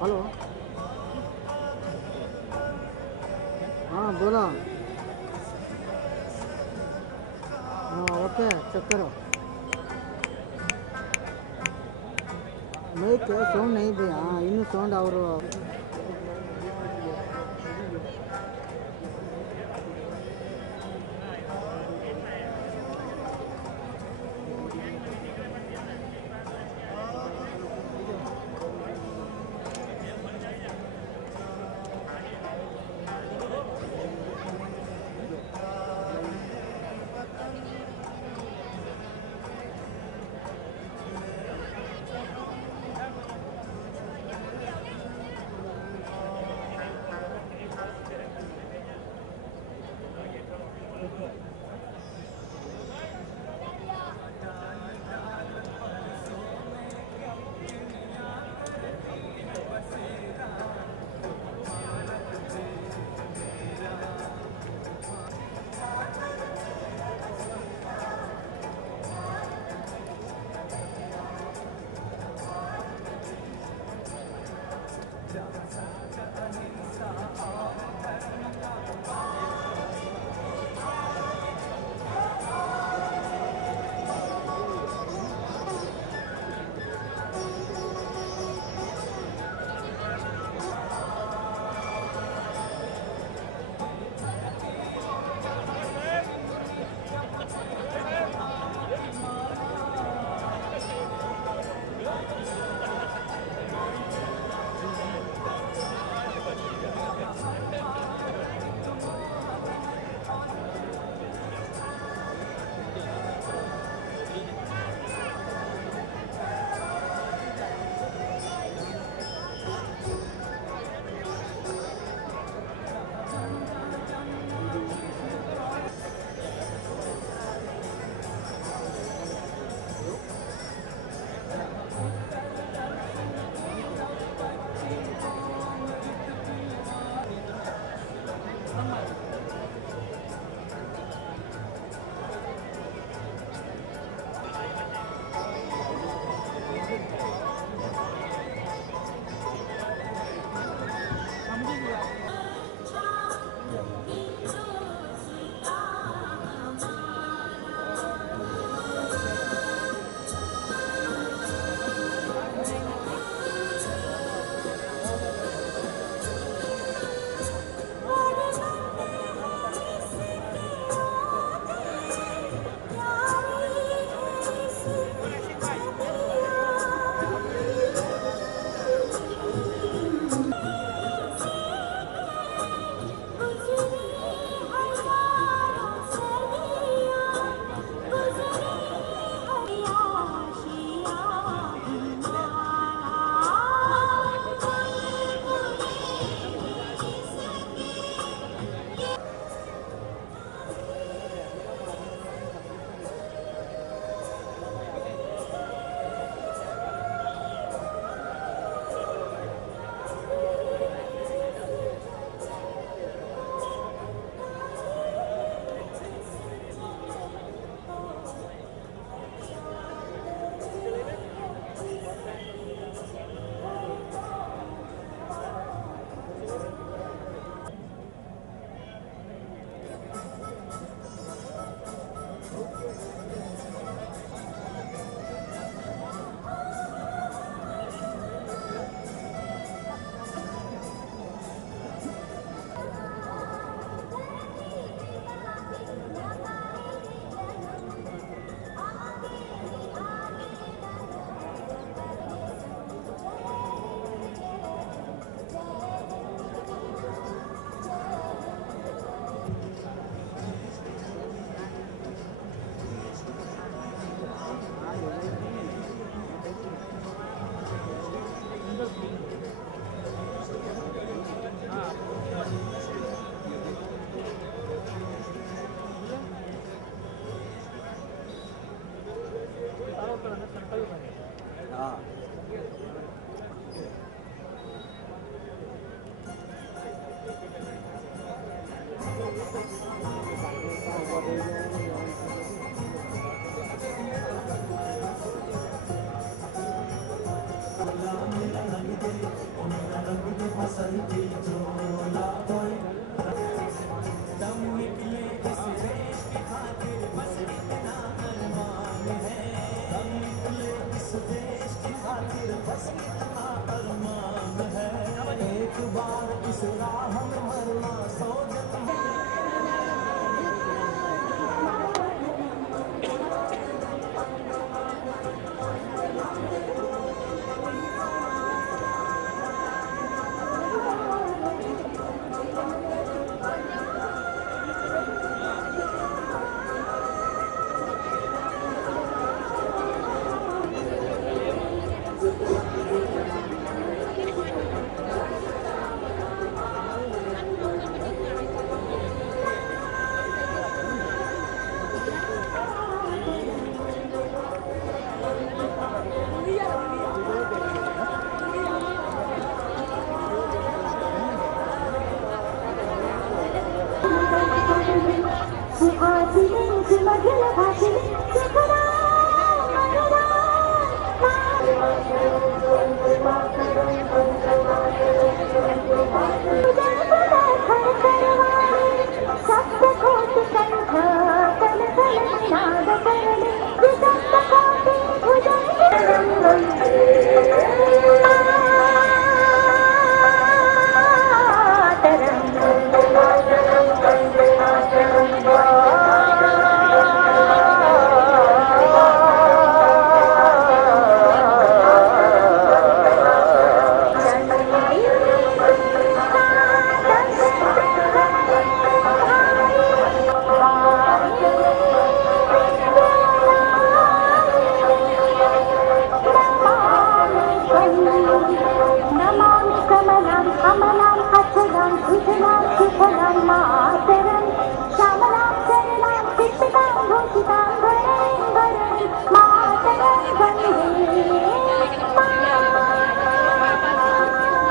Hello. हाँ बोला। हाँ ओके चेक करो। ಮೈಕ್ ಸೌಂಡ್ ಐತೆ ಇನ್ನೂ ಸೌಂಡ್ ಅವರು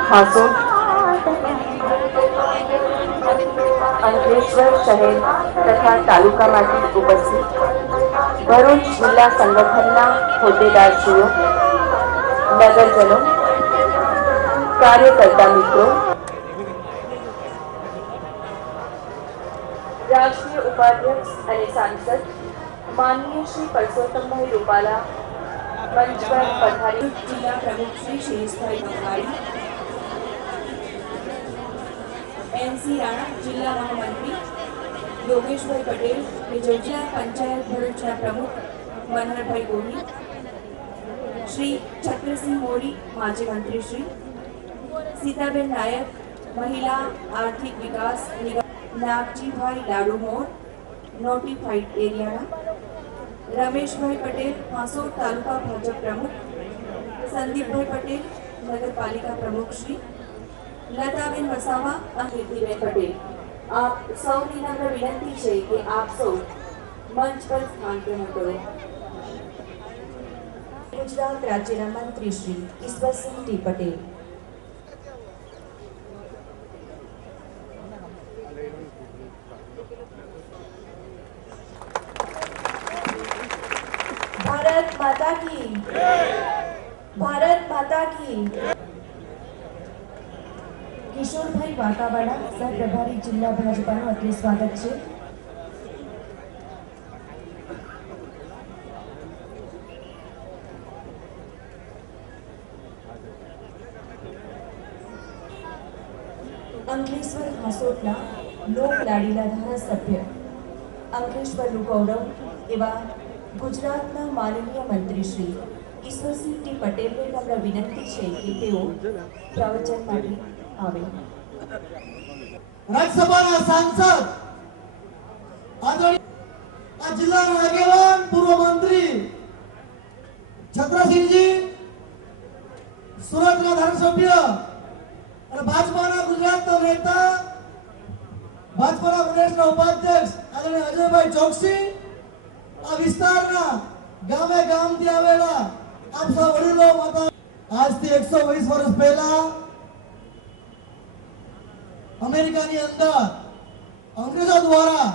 हासोद, अंकलेश्वर शहर तथा तालुकामांथी उपस्थित भरूच जिल्ला संगठनना होद्देदारश्रीओ, नगरजनो, कार्यकर्ता मित्रों, राष्ट्रीय उपाध्यक्ष અને सांसद माननीय श्री परसोत्तमभाई रूपाला मंच पर पधारी, जिला प्रमुख श्री शिरीषभाई बंगाड़ी, एमसी राणा जिला महामंत्री, योगेशभाई पटेल, बिजोजिया पंचायत भरूचना प्रमुख मनहरभाई गोहिल, श्री छत्रसिंह मोरी माजी मंत्री श्री, सीताबेन नायक महिला आर्थिक विकास निगम, नागजीभाई लाडूमोर नोटिफाइड एरिया, रमेश भाई पटेल हासोद तालुका भाजप प्रमुख, संदीप भाई पटेल नगरपालिका प्रमुख श्री, लताबेन वसावा અને કીર્તિબેન પટેલ, આપ સૌની નમ્ર વિનંતી છે કે આપ સૌ મંચ પર સ્થાન ગ્રહણ કરો. ગુજરાત રાજ્યના મંત્રી શ્રી ઈશ્વરસિંહ ટી પટેલ. भारत माता की, भारत माता की. કિશોરભાઈ વાકાવાળા સહપ્રભારી જિલ્લા ભાજપાનું અત્રે સ્વાગત છે. અંકલેશ્વર હાસોદના લોક લાડીલા ધારાસભ્ય, અંકલેશ્વરનું ગૌરવ એવા ગુજરાતના માનનીય મંત્રી શ્રી ઈશ્વરસિંહ ટી પટેલને નમ્ર વિનંતી છે કે તેઓ પ્રવચન માટે આવે. રાજ્યસભાના સાંસદ આ જિલ્લાના આગેવાન પૂર્વ મંત્રી છત્રસિંહજી, સુરતના ધારાસભ્ય અને ભાજપાના ગુજરાતના નેતા, ભાજપાના પ્રદેશના ઉપાધ્યક્ષ આદરણીય અજયભાઈ ચોકસી, આ વિસ્તારના ગામે ગામથી આવેલા આપ સૌ વડીલો, માતા, આજથી 120 વર્ષ પહેલા અમેરિકાની અંદર અંગ્રેજો દ્વારા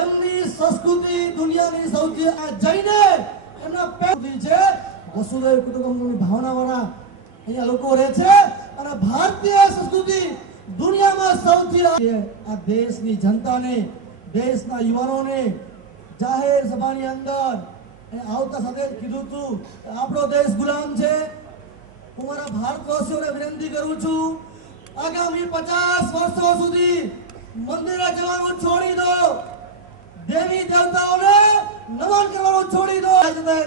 એમની સંસ્કૃતિ દુનિયાની સૌથી જઈને એમના પેઢી છે વસુધૈવ કુટુંબકમની ભાવનાવાળા અહીંયા લોકો રહે છે અને ભારતીય સંસ્કૃતિ દુનિયામાં સૌથી આ દેશની જનતાને, દેશના યુવાનોને જાહેર સભાની અંદર આવતા સાથે કીધું હતું આપણો દેશ ગુલામ છે. હું મારા ભારતવાસીઓને વિનંતી કરું છું, આગામી 50 વર્ષો સુધી મંદિરે જવાનું છોડી દો, દેવી દેવતાઓને નમન કરવાનું છોડી દો.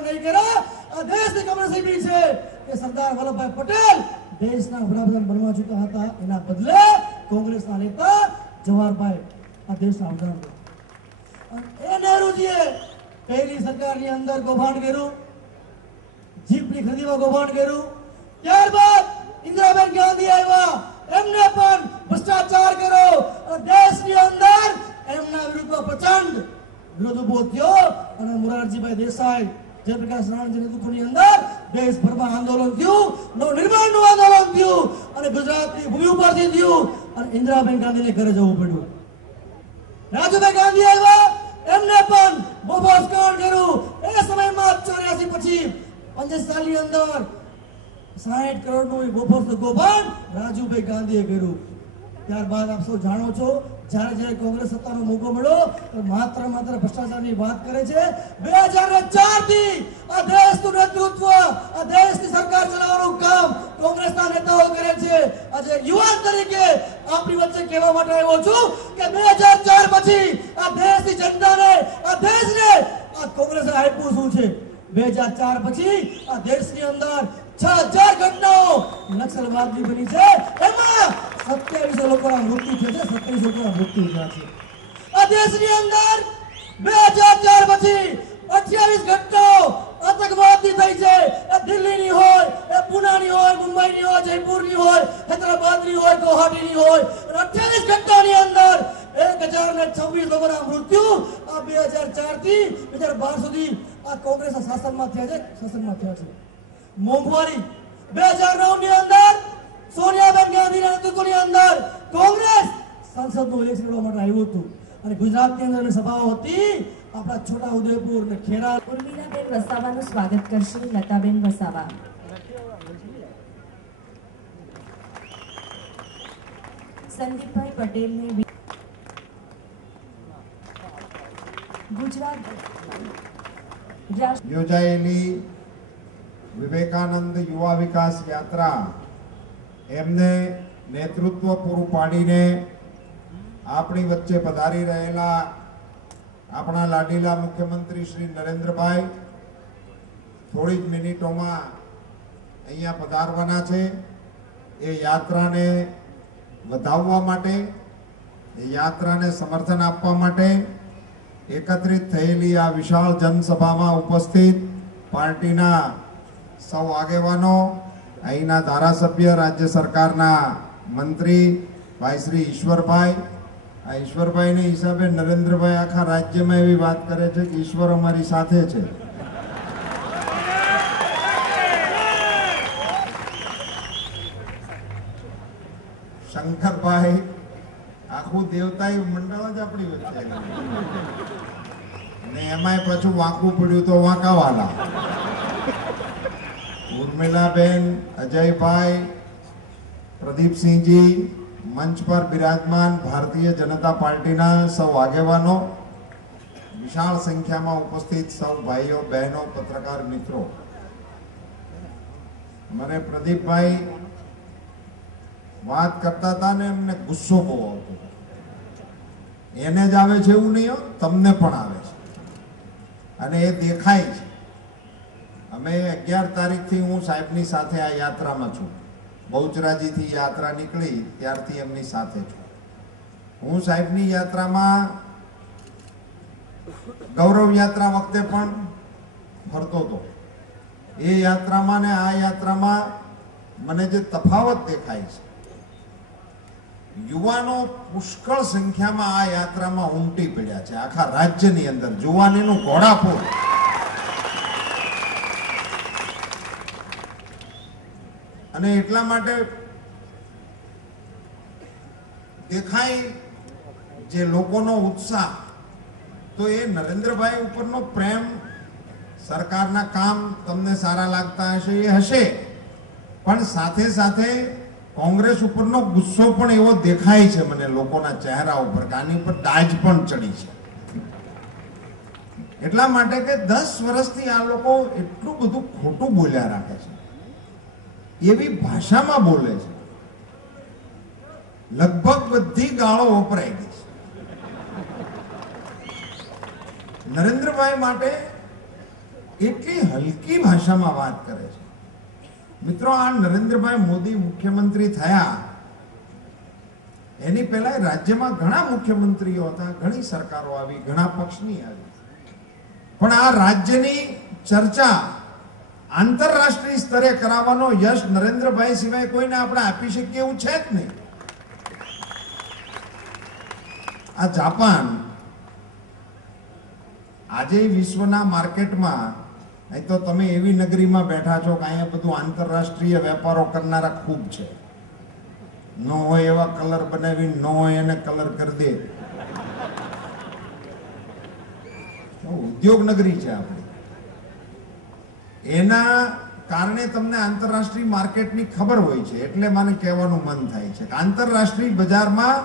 નહીં કરે આ દેશની કમનસીબી છે કે સરદાર વલ્લભભાઈ પટેલ દેશના વડાપ્રધાન બનવા ચૂક્યા હતા, એના બદલે કોંગ્રેસના નેતા જવાહરભાઈ આ દેશના વડાપ્રધાન. એ નહેરુજીએ પહેલી સરકારની અંદર કૌભાંડ કર્યું, જીપની ખરીદીમાં કૌભાંડ કર્યું. ત્યારબાદ ઇન્દિરાબેન ગાંધી આવ્યા, એમને પણ ભ્રષ્ટાચાર કર્યો. દેશની અંદર એમના વિરુદ્ધમાં પ્રચંડ વિરોધ ઉભો થયો અને મોરારજીભાઈ દેસાઈ, જયપ્રકાશ નારાયણજી નેતૃત્વની અંદર દેશભરમાં આંદોલન થયું, નવનિર્માણનું આંદોલન થયું અને ગુજરાતની ભૂમિ ઉપરથી થયું અને ઇન્દિરાબેન ગાંધીને ઘરે જવું પડ્યું. રાજુભાઈ ગાંધી આવ્યા, એમને પણ બોફોર્સ કાંડ કર્યું. એ સમયમાં 84 પછી 5 સાલની અંદર 60 કરોડનું બોફોર્સનું કૌભાંડ રાજુભાઈ ગાંધીએ કર્યું. ત્યારબાદ આપ સૌ જાણો છો, જ્યારે જ્યારે કોંગ્રેસ સત્તાનો મોકો મળ્યો માત્ર ભ્રષ્ટાચારની વાત કરે છે. 2004 થી આ દેશનું નેતૃત્વ, આ દેશની સરકાર ચલાવવાનું કામ કોંગ્રેસના નેતાઓ કરે છે. આજે યુવાન તરીકે આપણી વચ્ચે કહેવા માટે આવ્યો છું કે 2004 પછી આ દેશની જનતાને, આ દેશને આ કોંગ્રેસે આપ્યું શું છે? 2004 પછી આ દેશની અંદર 6000 ઘટનાઓ નક્સલવાદની બની છે, એમાં 27 લોકોના મૃત્યુ થયા છે, 27 લોકોના મૃત્યુ થયા છે. આ દેશની અંદર 2004 પછી 28 ઘટનાઓ આતંકવાદની થઈ છે. એ દિલ્હીની હોય, એ પુનાની હોય, મુંબઈની હોય, જયપુરની હોય, હૈદરાબાદની હોય, ગુવાહાટીની હોય. 28 ઘટનાની અંદર 1026 લોકોના મૃત્યુ આ 2004 થી 2012 સુધી આ કોંગ્રેસના શાસનમાં થયા છે. મોંઘવારી 2009 ની અંદર સોનિયાબેન ગાંધીના નેતૃત્વની અંદર કોંગ્રેસ સંસદનું ઇલેક્શન લડવા માટે આવ્યું હતું અને ગુજરાતની અંદર સભાઓ હતી આપણા છોટા ઉદેપુર ને ખેડા. ઉર્મિલાબેન વસાવાનું સ્વાગત કરશે લતાબેન વસાવા. સંદીપભાઈ પટેલને ગુજરાત યોજાયેલી વિવેકાનંદ યુવા વિકાસ યાત્રા એમને નેતૃત્વ પૂરું પાડીને આપણી વચ્ચે પધારી રહેલા આપણા લાડીલા મુખ્યમંત્રી શ્રી નરેન્દ્રભાઈ થોડી જ મિનિટોમાં અહીંયા પધારવાના છે. એ યાત્રાને વધાવવા માટે, એ યાત્રાને સમર્થન આપવા માટે એકત્રિત થયેલી આ વિશાળ જનસભામાં ઉપસ્થિત પાર્ટીના સૌ આગેવાનો, અહીંના ધારાસભ્ય, રાજ્ય સરકારના મંત્રી ભાઈ શ્રી ઈશ્વરભાઈ, આ ઈશ્વરભાઈને હિસાબે નરેન્દ્રભાઈ આખા રાજ્યમાં એવી વાત કરે છે કે ઈશ્વર અમારી સાથે છે. શંકરભાઈ, આખું દેવતાઈ મંડળ જ આપણી વચ્ચે, અને એમાંય પાછું વાંકું પડ્યું તો વાંકાવાલા. ઉર્મિલાબેન, અજયભાઈ, પ્રદીપસિંહજી, મંચ પર બિરાજમાન ભારતીય જનતા પાર્ટીના સૌ આગેવાનો, વિશાળ સંખ્યામાં ઉપસ્થિત સૌ ભાઈઓ બહેનો, પત્રકાર મિત્રો, મને પ્રદીપભાઈ વાત કરતા હતા ને એમને ગુસ્સો બહુ આવતો. એને જ આવે છે એવું નહીં, તમને પણ આવે છે અને એ દેખાય છે. અમે 11 તારીખથી હું સાહેબની સાથે આ યાત્રામાં છું. બહુચરાજીથી યાત્રા નીકળી ત્યારથી એમની સાથે છું. હું સાહેબની યાત્રામાં ગૌરવ યાત્રા વખતે પણ ફરતો હતો. એ યાત્રામાં ને આ યાત્રામાં મને જે તફાવત દેખાય છે, યુવાનો પુષ્કળ સંખ્યામાં આ યાત્રામાં ઉમટી પડ્યા છે. આખા રાજ્યની અંદર જુવાનીનું ઘોડાપુર. અને એટલા માટે દેખાય જે લોકોનો ઉત્સાહ, તો એ નરેન્દ્રભાઈ ઉપરનો પ્રેમ, સરકારના કામ તમને સારા લાગતા હશે, એ હશે, પણ સાથે સાથે કોંગ્રેસ ઉપરનો ગુસ્સો પણ એવો દેખાય છે મને લોકોના ચહેરા ઉપર કે આની ઉપર દાજ પણ ચડી છે. એટલા માટે કે 10 વર્ષથી આ લોકો એટલું બધું ખોટું બોલ્યા રાખે છે, એવી ભાષામાં બોલે છે, લગભગ બધી ગાળો વપરાઈ ગઈ છે. નરેન્દ્રભાઈ માટે એટલી હલકી ભાષામાં વાત કરે છે. મિત્રો, આ નરેન્દ્રભાઈ મોદી મુખ્યમંત્રી થયા એની પહેલા રાજ્યમાં ઘણા મુખ્યમંત્રીઓ હતા, ઘણી સરકારો આવી, ઘણા પક્ષની આવી, પણ આ રાજ્યની ચર્ચા આંતરરાષ્ટ્રીય સ્તરે કરાવવાનો યશ નરેન્દ્રભાઈ સિવાય કોઈને આપણે આપી શકીએ એવું છે જ નહીં. આ જાપાન આજે વિશ્વના માર્કેટમાં, અહીં તો તમે એવી નગરીમાં બેઠા છો કે અહીંયા બધું આંતરરાષ્ટ્રીય વેપારો કરનારા ખૂબ છે. ન હોય એવા કલર બનાવી, ન હોય એને કલર કરી દે. ઉદ્યોગ નગરી છે આપણી. એના કારણે તમને આંતરરાષ્ટ્રીય માર્કેટની ખબર હોય છે. એટલે મને કહેવાનું મન થાય છે કે આંતરરાષ્ટ્રીય બજારમાં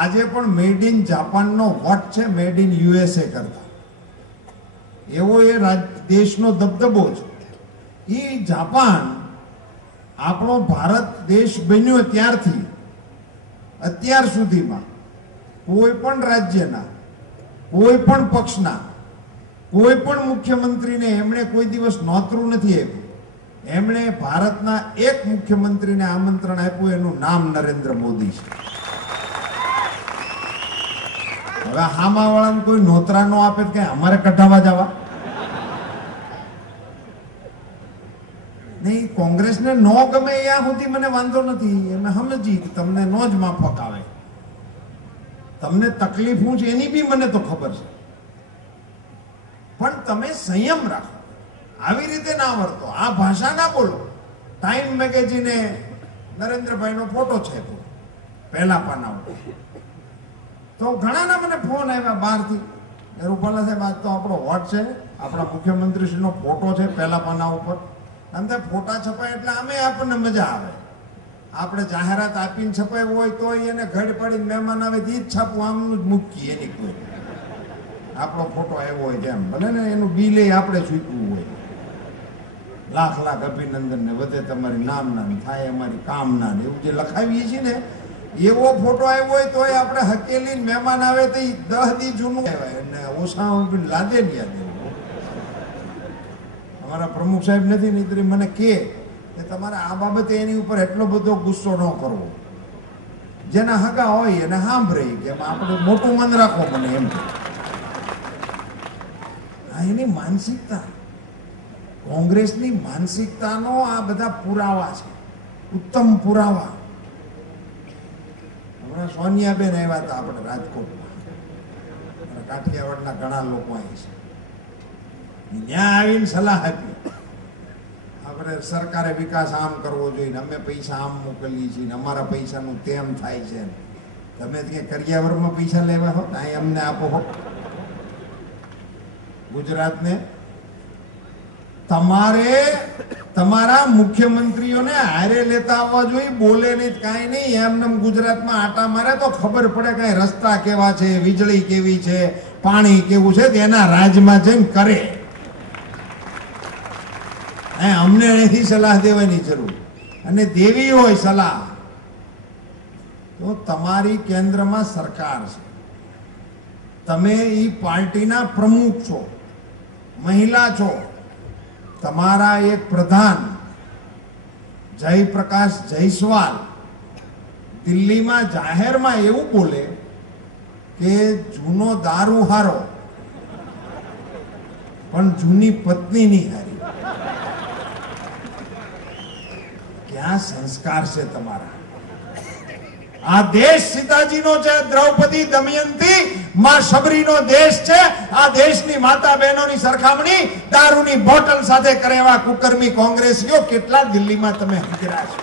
આજે પણ મેડ ઇન જાપાનનો વટ છે, મેડ ઇન યુએસએ કરતા. એવો એ દેશનો દબદબો છે. એ જાપાન આપણો ભારત દેશ બન્યો ત્યારથી અત્યાર સુધીમાં કોઈ પણ રાજ્યના, કોઈ પણ પક્ષના, કોઈ પણ મુખ્યમંત્રીને એમણે કોઈ દિવસ નોતરું નથી આપ્યું. એમણે ભારતના એક મુખ્યમંત્રીને આમંત્રણ આપ્યું, એનું નામ નરેન્દ્ર મોદી છે. હવે હામા વાળાને કોઈ નોતરા નો આપે કે અમારે કઢાવા જવા નહીં. કોંગ્રેસને નો ગમે ત્યાં સુધી મને વાંધો નથી, એમ સમજી કે તમને નો જ માફક આવે, તમને તકલીફ શું છે એની બી મને તો ખબર છે, પણ તમે સંયમ રાખો, આવી રીતે ના વર્તો, આ ભાષા ના બોલો. ટાઈમ મેગેઝીને નરેન્દ્રભાઈનો ફોટો છે તો પહેલા પાના ઉપર. તો ઘણાના મને ફોન આવ્યા બહારથી, રૂપાલા સાહેબ આજ તો આપણો વોટ છે, આપણા મુખ્યમંત્રીશ્રીનો ફોટો છે પહેલા પાના ઉપર. આમ તો ફોટા છપાય એટલે આમે આપણને મજા આવે. આપણે જાહેરાત આપીને છપાયું હોય તો એને ઘડ પાડીને મહેમાન આવે તો જ છાપવું, આમનું જ મૂકીએ એની કોઈ આપણો ફોટો આવ્યો હોય તેમ, ભલે ને એનું બિલે આપણે ચૂકવું હોય. લાખ લાખ અભિનંદન ને વધે તમારી નામના થાય અમારી કામના ને એવું જે લખાવીએ છીએ ને, એવો ફોટો આવ્યો હોય તો આપણે હકેલી મહેમાન આવે તો 10 દી જૂનું કહેવાય અને ઓછા લાદે ને યાદ. અમારા પ્રમુખ સાહેબ નથી ને મને કે તમારે આ બાબતે એની ઉપર એટલો બધો ગુસ્સો ન કરવો, જેના હગા હોય એને સાંભળે કે આપણે મોટું મન રાખો મને એમ. એની માનસિકતા, કોંગ્રેસની માનસિકતાનો આ બધા પુરાવા છે, ઉત્તમ પુરાવા. હમણાં સોનિયાબેન આવ્યા હતા આપણે રાજકોટમાં, કાઠિયાવાડના ઘણા લોકો અહીં છે, ત્યાં આવીને સલાહ આપી આપણે સરકારે વિકાસ આમ કરવો જોઈએ, અમે પૈસા આમ મોકલીએ છીએ, અમારા પૈસાનું તેમ થાય છે. તમે ત્યાં કરિયાવરમાં પૈસા લેવા હો અહીં અમને આપો હો. ગુજરાતને તમારે તમારા મુખ્યમંત્રીઓને હારે લેતા આવવા જોઈએ, બોલે નહીં કાંઈ નહીં, એમને ગુજરાતમાં આટા મારે તો ખબર પડે કે રસ્તા કેવા છે, વીજળી કેવી છે, પાણી કેવું છે, તેના રાજમાં જઈને કરે. અમને એની સલાહ દેવાની જરૂર, અને દેવી હોય સલાહ તો તમારી કેન્દ્રમાં સરકાર છે, તમે એ પાર્ટીના પ્રમુખ છો, મહિલા છો, તમારા એક પ્રધાન જયપ્રકાશ જયસ્વાલ દિલ્હીમાં જાહેરમાં એવું બોલે કે જૂનો દારૂ હારો પણ જૂની પત્ની નહીં હારી. ક્યાં સંસ્કાર છે તમારા? આ દેશ સીતાજીનો છે, દ્રૌપદી દમયંતી માં શબરીનો દેશ છે. આ દેશની માતા બહેનોની સરખામણી દારૂની બોટલ સાથે કરે એવા કુકર્મી કોંગ્રેસીઓ કેટલા દિલ્હીમાં તમે હાજરા છો.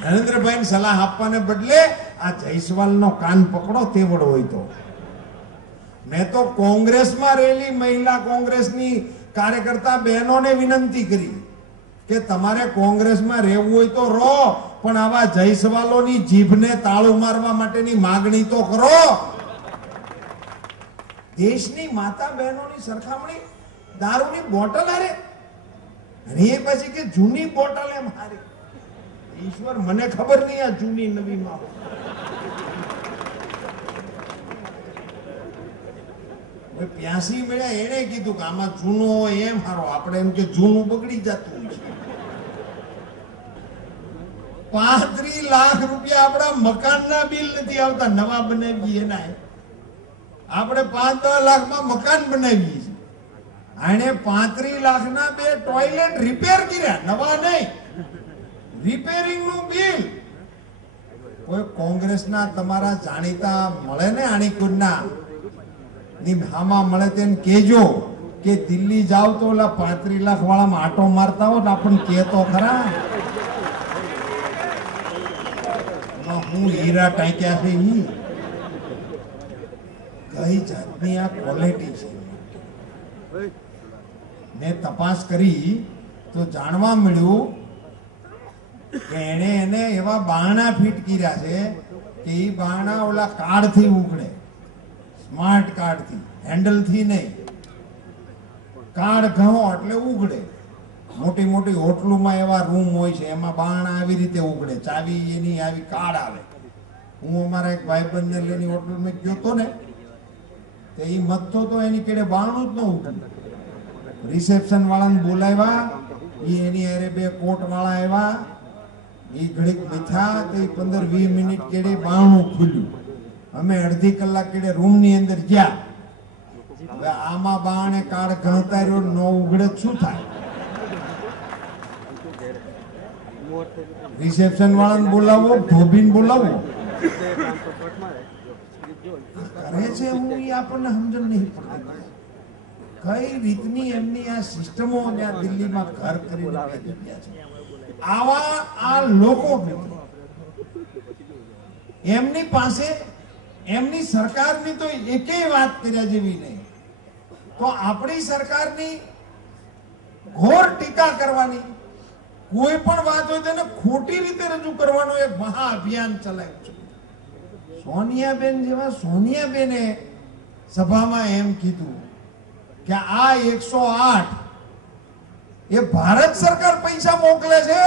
નરેન્દ્રભાઈને સલાહ આપવાને બદલે આ જયસ્વાલનો કાન પકડો તેવડ હોય તો. મેં તો કોંગ્રેસમાં રહેલી મહિલા કોંગ્રેસની કાર્યકર્તા બહેનોને વિનંતી કરી કે તમારે કોંગ્રેસમાં રહેવું હોય તો રહો, પણ આવા જયસ્વાલોની જીભને તાળું મારવા માટેની માગણી તો કરો. દેશની માતા બહેનોની સરખામણી દારૂની બોટલ હારે, અને એ પછી કે જૂની બોટલ એમ હારે. ઈશ્વર, મને ખબર નહીં આ જૂની નવી માં. પ્યાસી મળ્યા એને કીધું કે આમાં જૂનો હોય એમ હારો, આપણે એમ કે જૂનું બગડી જતું હોય છે. 35 લાખ રૂપિયા આપણા મકાનના બિલ નથી આવતા, નવા બનાવીએ એના. આપણે 5-10 લાખમાં મકાન બનાવીએ છીએ. આને 35 લાખના 2 ટોયલેટ રિપેર કર્યા, નવા નહીં, રિપેરિંગ નું બિલ. કોઈ કોંગ્રેસના તમારા જાણીતા મળે ને આણીકુરના હામાં મળે તેને કેજો કે દિલ્હી જાવ તો ઓલા 35 લાખ વાળામાં આટો મારતા હો, આપણને કે તો ખરા. હું હીરા ટાંક્યા છે, કઈ જાતની આ ક્વોલિટી છે. મેં તપાસ કરી તો જાણવા મળ્યું કે એને એવા બારણા ફિટ કર્યા છે કે એ બારણા ઓલા કાર્ડ થી ઉઘડે, સ્માર્ટ કાર્ડ થી, હેન્ડલ થી નહીં. કાર્ડ ઘણો એટલે ઉઘડે. મોટી મોટી હોટલોમાં એવા રૂમ હોય છે, એમાં બારણા આવી રીતે ઉઘડે, ચાવી એની આવી કાર્ડ આવે. હું અમારા એક ભાઈબંધને લઈને હોટલમાં ગયો તો ને, તે એ મથતો તો એની કેડે બારણું જ ન ઉઘડે. રિસેપ્શન વાળાને બોલાવ્યા, એની અરે 2 કોટ વાળા આવ્યા, એ ઘડીક બેઠા તો 15-20 મિનિટ કેડે બારણું ખુલ્યું. અમે અડધી કલાક કેડે રૂમ ની અંદર ગયા. હવે આમાં બારણે કાર્ડ ગણતા રહ્યો, ન ઉઘડે શું થાય? રિસેપ્શન વાળાને બોલાવો, ધોબીને બોલાવો કરે છે. હું એ આપણને સમજણ નહીં પડતી. કઈ રીતની એમની આ સિસ્ટમો ત્યાં દિલ્હીમાં ઘર કરીને બેઠી ગયા છે. આવા આ લોકો એમની પાસે એમની સરકારની તો એકેય વાત કર્યા જેવી નહીં, તો આપણી સરકારની ઘોર ટીકા કરવાની, કોઈ પણ વાત હોય તેને ખોટી રીતે રજૂ કરવાનો એક મહા અભિયાન ચલાવ્યું છે. સોનિયાબેન જેવા સોનિયાબેને સભામાં એમ કીધું કે આ 108 એ ભારત સરકાર પૈસા મોકલે છે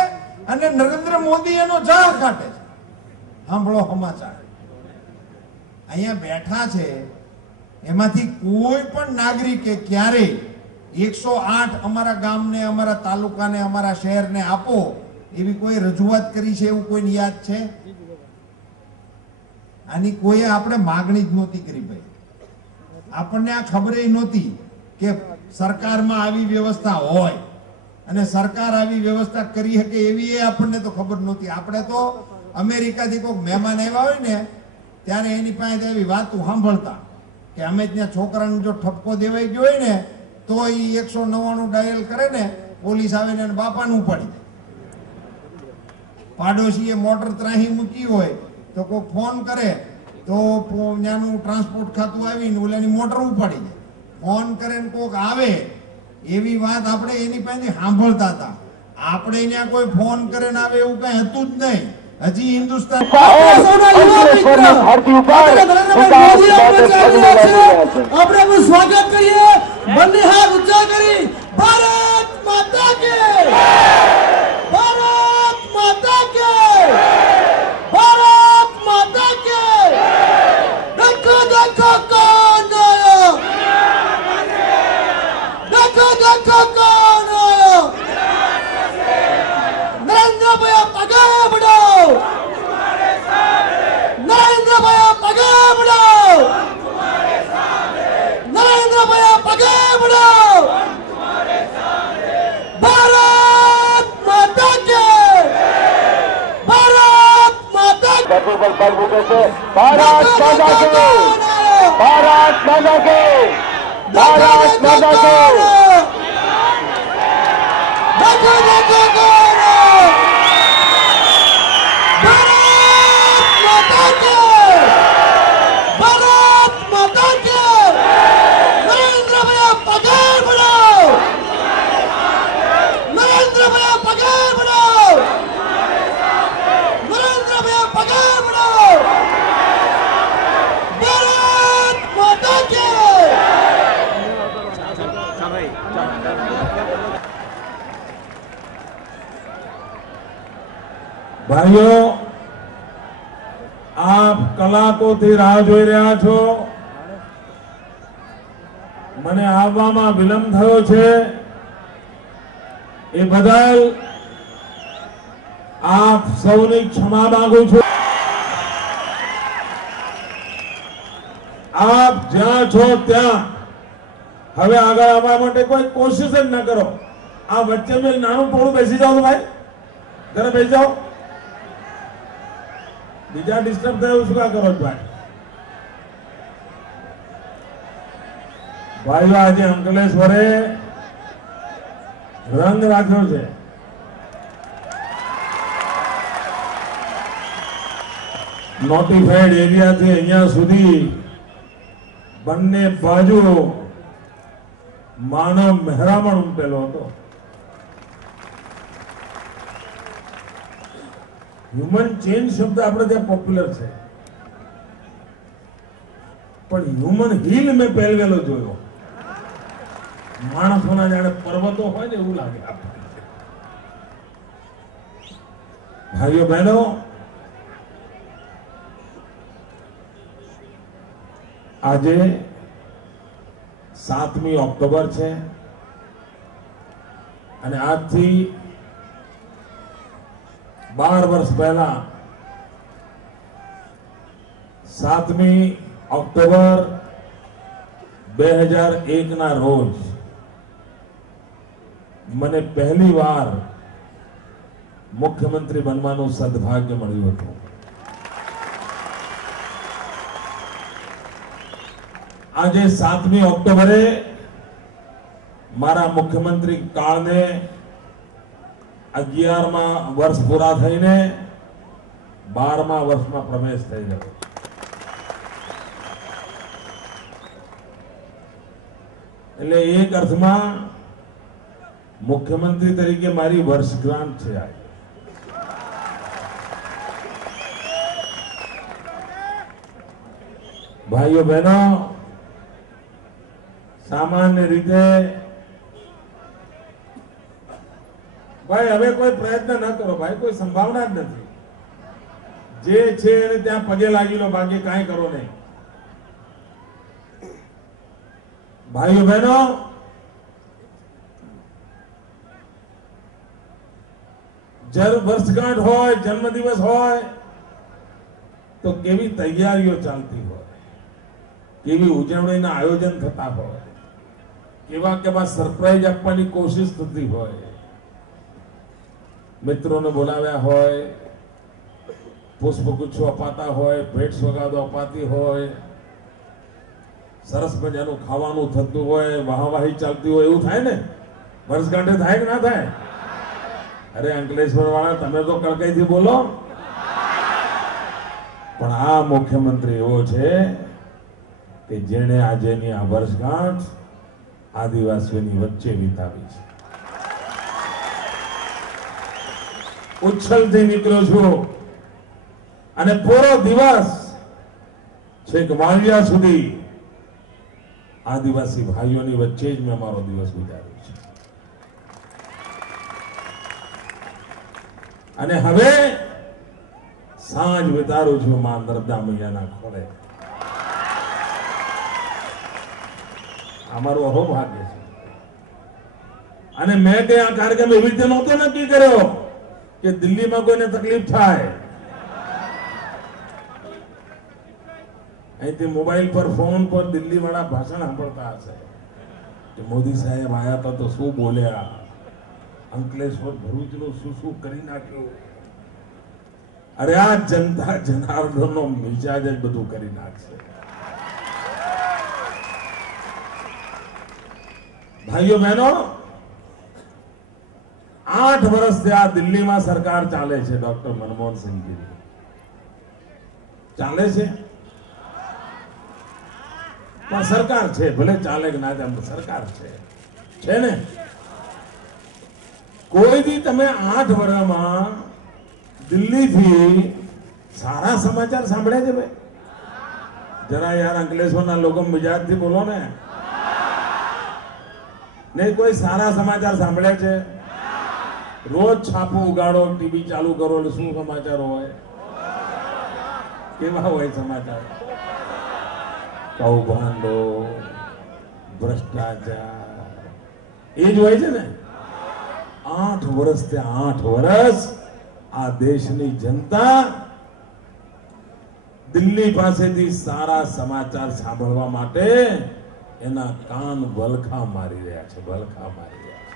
અને નરેન્દ્ર મોદી એનો જાળ કાઢે છે. સાંભળો સમાચાર, અહીંયા બેઠા છે એમાંથી કોઈ પણ નાગરિકે ક્યારેય 108 અમારા ગામને, અમારા તાલુકાને, અમારા શહેરને આપો એવી કોઈ રજૂઆત કરી છે એવું કોઈને યાદ છે? આની કોઈએ આપણે માગણી જ નહોતી કરી ભાઈ. આપણને આ ખબર નહોતી કે સરકારમાં આવી વ્યવસ્થા હોય અને સરકાર આવી વ્યવસ્થા કરી શકે એવી આપણને તો ખબર નહોતી. આપણે તો અમેરિકાથી કોઈ મહેમાન આવ્યા હોય ને ત્યારે એની પાસે એવી વાતો સાંભળતા કે અમે ત્યાં છોકરાને જો ઠપકો દેવાઈ ગયો હોય ને તો એ 199 ડાયલ કરે ને પોલીસ આવે ને બાપાનું પડી. પાડોશીએ મોટર ત્રાહી મૂકી હોય તો કોઈ ફોન કરે તો ત્યાંનું ટ્રાન્સપોર્ટ ખાતું આવીને ઓલાની મોટર ઉપાડી જાય. ફોન કરે ને કોક આવે એવી વાત આપણે એની પાસેથી સાંભળતા હતા. આપણે ત્યાં કોઈ ફોન કરે ને આવે એવું કઈ હતું જ નહીં. હજી હિન્દુસ્તાન આપણે સ્વાગત કરીએ, બંને હાથ ઊંચા કરી ભારત માતા કે, ભારત માતા કે, ભારત માતા કે. દેખો દેખો કોણ આયો, દેખો દેખો કોણ આયો. નરેન્દ્ર ભાઈ પગે પડો, નરેન્દ્ર ભાઈ પગે પડો, નરેન્દ્ર ભાઈ પગે પડો. ભારત માતા કે, ભારત માતા કે. ભારત માતા કે, ભારત માતા કે, ભારત માતા કે. દેખો દેખો કોણ, ભારત માતા કે, ભારત માતા કે. નરેન્દ્ર ભાઈ પગે પડો, નરેન્દ્ર ભાઈ પગે પડો, નરેન્દ્ર ભાઈ પગે પડો. ભારત માતા કે. ભાઈઓ, આપ કલાકોથી રાહ જોઈ રહ્યા છો. મને આવવામાં વિલંબ થયો છે એ બદલ આપ સૌની ક્ષમા માંગુ છું. આપ જ્યાં છો ત્યાં હવે આગળ આવવા માટે કોઈ કોશિશ જ ન કરો. આ વચ્ચે મેં નાનું થોડું બેસી જાઓ તો ભાઈ, જરા બેસી જાઓ. બીજા ડિસ્ટર્બ થાય એવું શું કા કરો ભાઈ? ભાઈઓ, આજે અંકલેશ્વરે રંગ રાખ્યો છે. નોટિફાઈડ એરિયાથી અહીંયા સુધી બંને બાજુ માનવ મહેરામણ ઉમટેલો હતો. હ્યુમન ચેન્જ શબ્દ આપણે ત્યાં પોપ્યુલર છે, પણ હ્યુમન હિલ મેં પહેલવેલો જોયો. માણસોના જાણે પર્વતો હોય ને એવું લાગે. ભાઈઓ બહેનો, આજે 7મી ઓક્ટોબર છે અને આજથી 12 વર્ષ પહેલા 7મી ઓક્ટોબર 2001 ના રોજ મને પહેલી વાર મુખ્યમંત્રી બનવાનું સદભાગ્ય મળ્યું હતું. આજે 7મી ઓક્ટોબરે મારા મુખ્યમંત્રી કાળને 11મા વર્ષ પૂરા થઈને 12મા વર્ષમાં પ્રવેશ થઈ ગયો. એટલે એક અર્થમાં મુખ્યમંત્રી તરીકે મારી વર્ષગાંઠ છે આ. ભાઈઓ બહેનો, સામાન્ય રીતે ભાઈ હવે કોઈ પ્રયત્ન ન કરો ભાઈ, કોઈ સંભાવના જ નથી. જે છે એને ત્યાં પગે લાગી લો, બાકી કાંઈ કરો નહીં. ભાઈઓ બહેનો, વર્ષગાંઠ હોય, જન્મદિવસ હોય તો કેવી તૈયારીઓ ચાલતી હોય, કેવી ઉજવણીના આયોજન થતા હોય, કેવા કેવા સરપ્રાઈઝ આપવાની કોશિશ થતી હોય. મિત્રોને બોલાવ્યા હોય, પુષ્પગુચ્છો અપાતા હોય, ભેટ સોગાદો અપાતી હોય, સરસ મજાનું ખાવાનું થતું હોય, વાહવાહી ચાલતી હોય. એવું થાય ને વર્ષગાંઠે? થાય કે ના થાય? અરે અંકલેશ્વર વાળા, તમે તો કડકાઈથી બોલો. પણ આ મુખ્યમંત્રી એવો છે કે જેણે આજેની આ વર્ષગાંઠ આદિવાસીઓની વચ્ચે વિતાવી છે. ઉચ્છલથી નીકળ્યો છું અને પૂરો દિવસ છેક વાણિયા સુધી આદિવાસી ભાઈઓની વચ્ચે જ મેં મારો દિવસ વિતાવ્યો છે. અને હવે સાંજ વિતારું છું માં નર્મદા મૈયાના ખોળે. અમારું અહોભાગ્ય છે. અને મેં ત્યાં કાર્યક્રમ એવી રીતે નહોતો નક્કી કર્યો કે દિલ્હીમાં કોઈને તકલીફ થાય. અહીંથી મોબાઈલ પર, ફોન પર દિલ્હી વાળા ભાષણ સાંભળતા હશે કે મોદી સાહેબ આયા હતા તો શું બોલ્યા, અંકલેશ્વર ભરૂચનું શું શું કરી નાખ્યું. અરે આ જનતા જનાર્દનનો મિજાજ જ બધું કરી નાખશે. ભાઈઓ બહેનો, 8 વર્ષથી આ દિલ્હીમાં સરકાર ચાલે છે. ડોક્ટર મનમોહન સિંહજી ચાલે છે, પણ સરકાર છે. ભલે ચાલે કે ના ચાલે, સરકાર છે ને. કોઈ દી તમે 8 વર્ષમાં દિલ્હીથી સારા સમાચાર સાંભળ્યા છે ભાઈ? જરા યાર અંકલેશ્વરના લોકો મિજાજથી બોલો ને. નહીં કોઈ સારા સમાચાર સાંભળ્યા છે? રોજ છાપું ઉગાડો, ટીવી ચાલુ કરો, શું સમાચાર હોય? કેવા હોય સમાચાર? કૌભાંડો, ભ્રષ્ટાચાર, એ જ હોય છે ને. 8 વર્ષ તે 8 વર્ષ આ દેશની જનતા દિલ્હી પાસેથી સારા સમાચાર સાંભળવા માટે એના કાન વલખા મારી રહ્યા છે, વલખા મારી રહ્યા છે.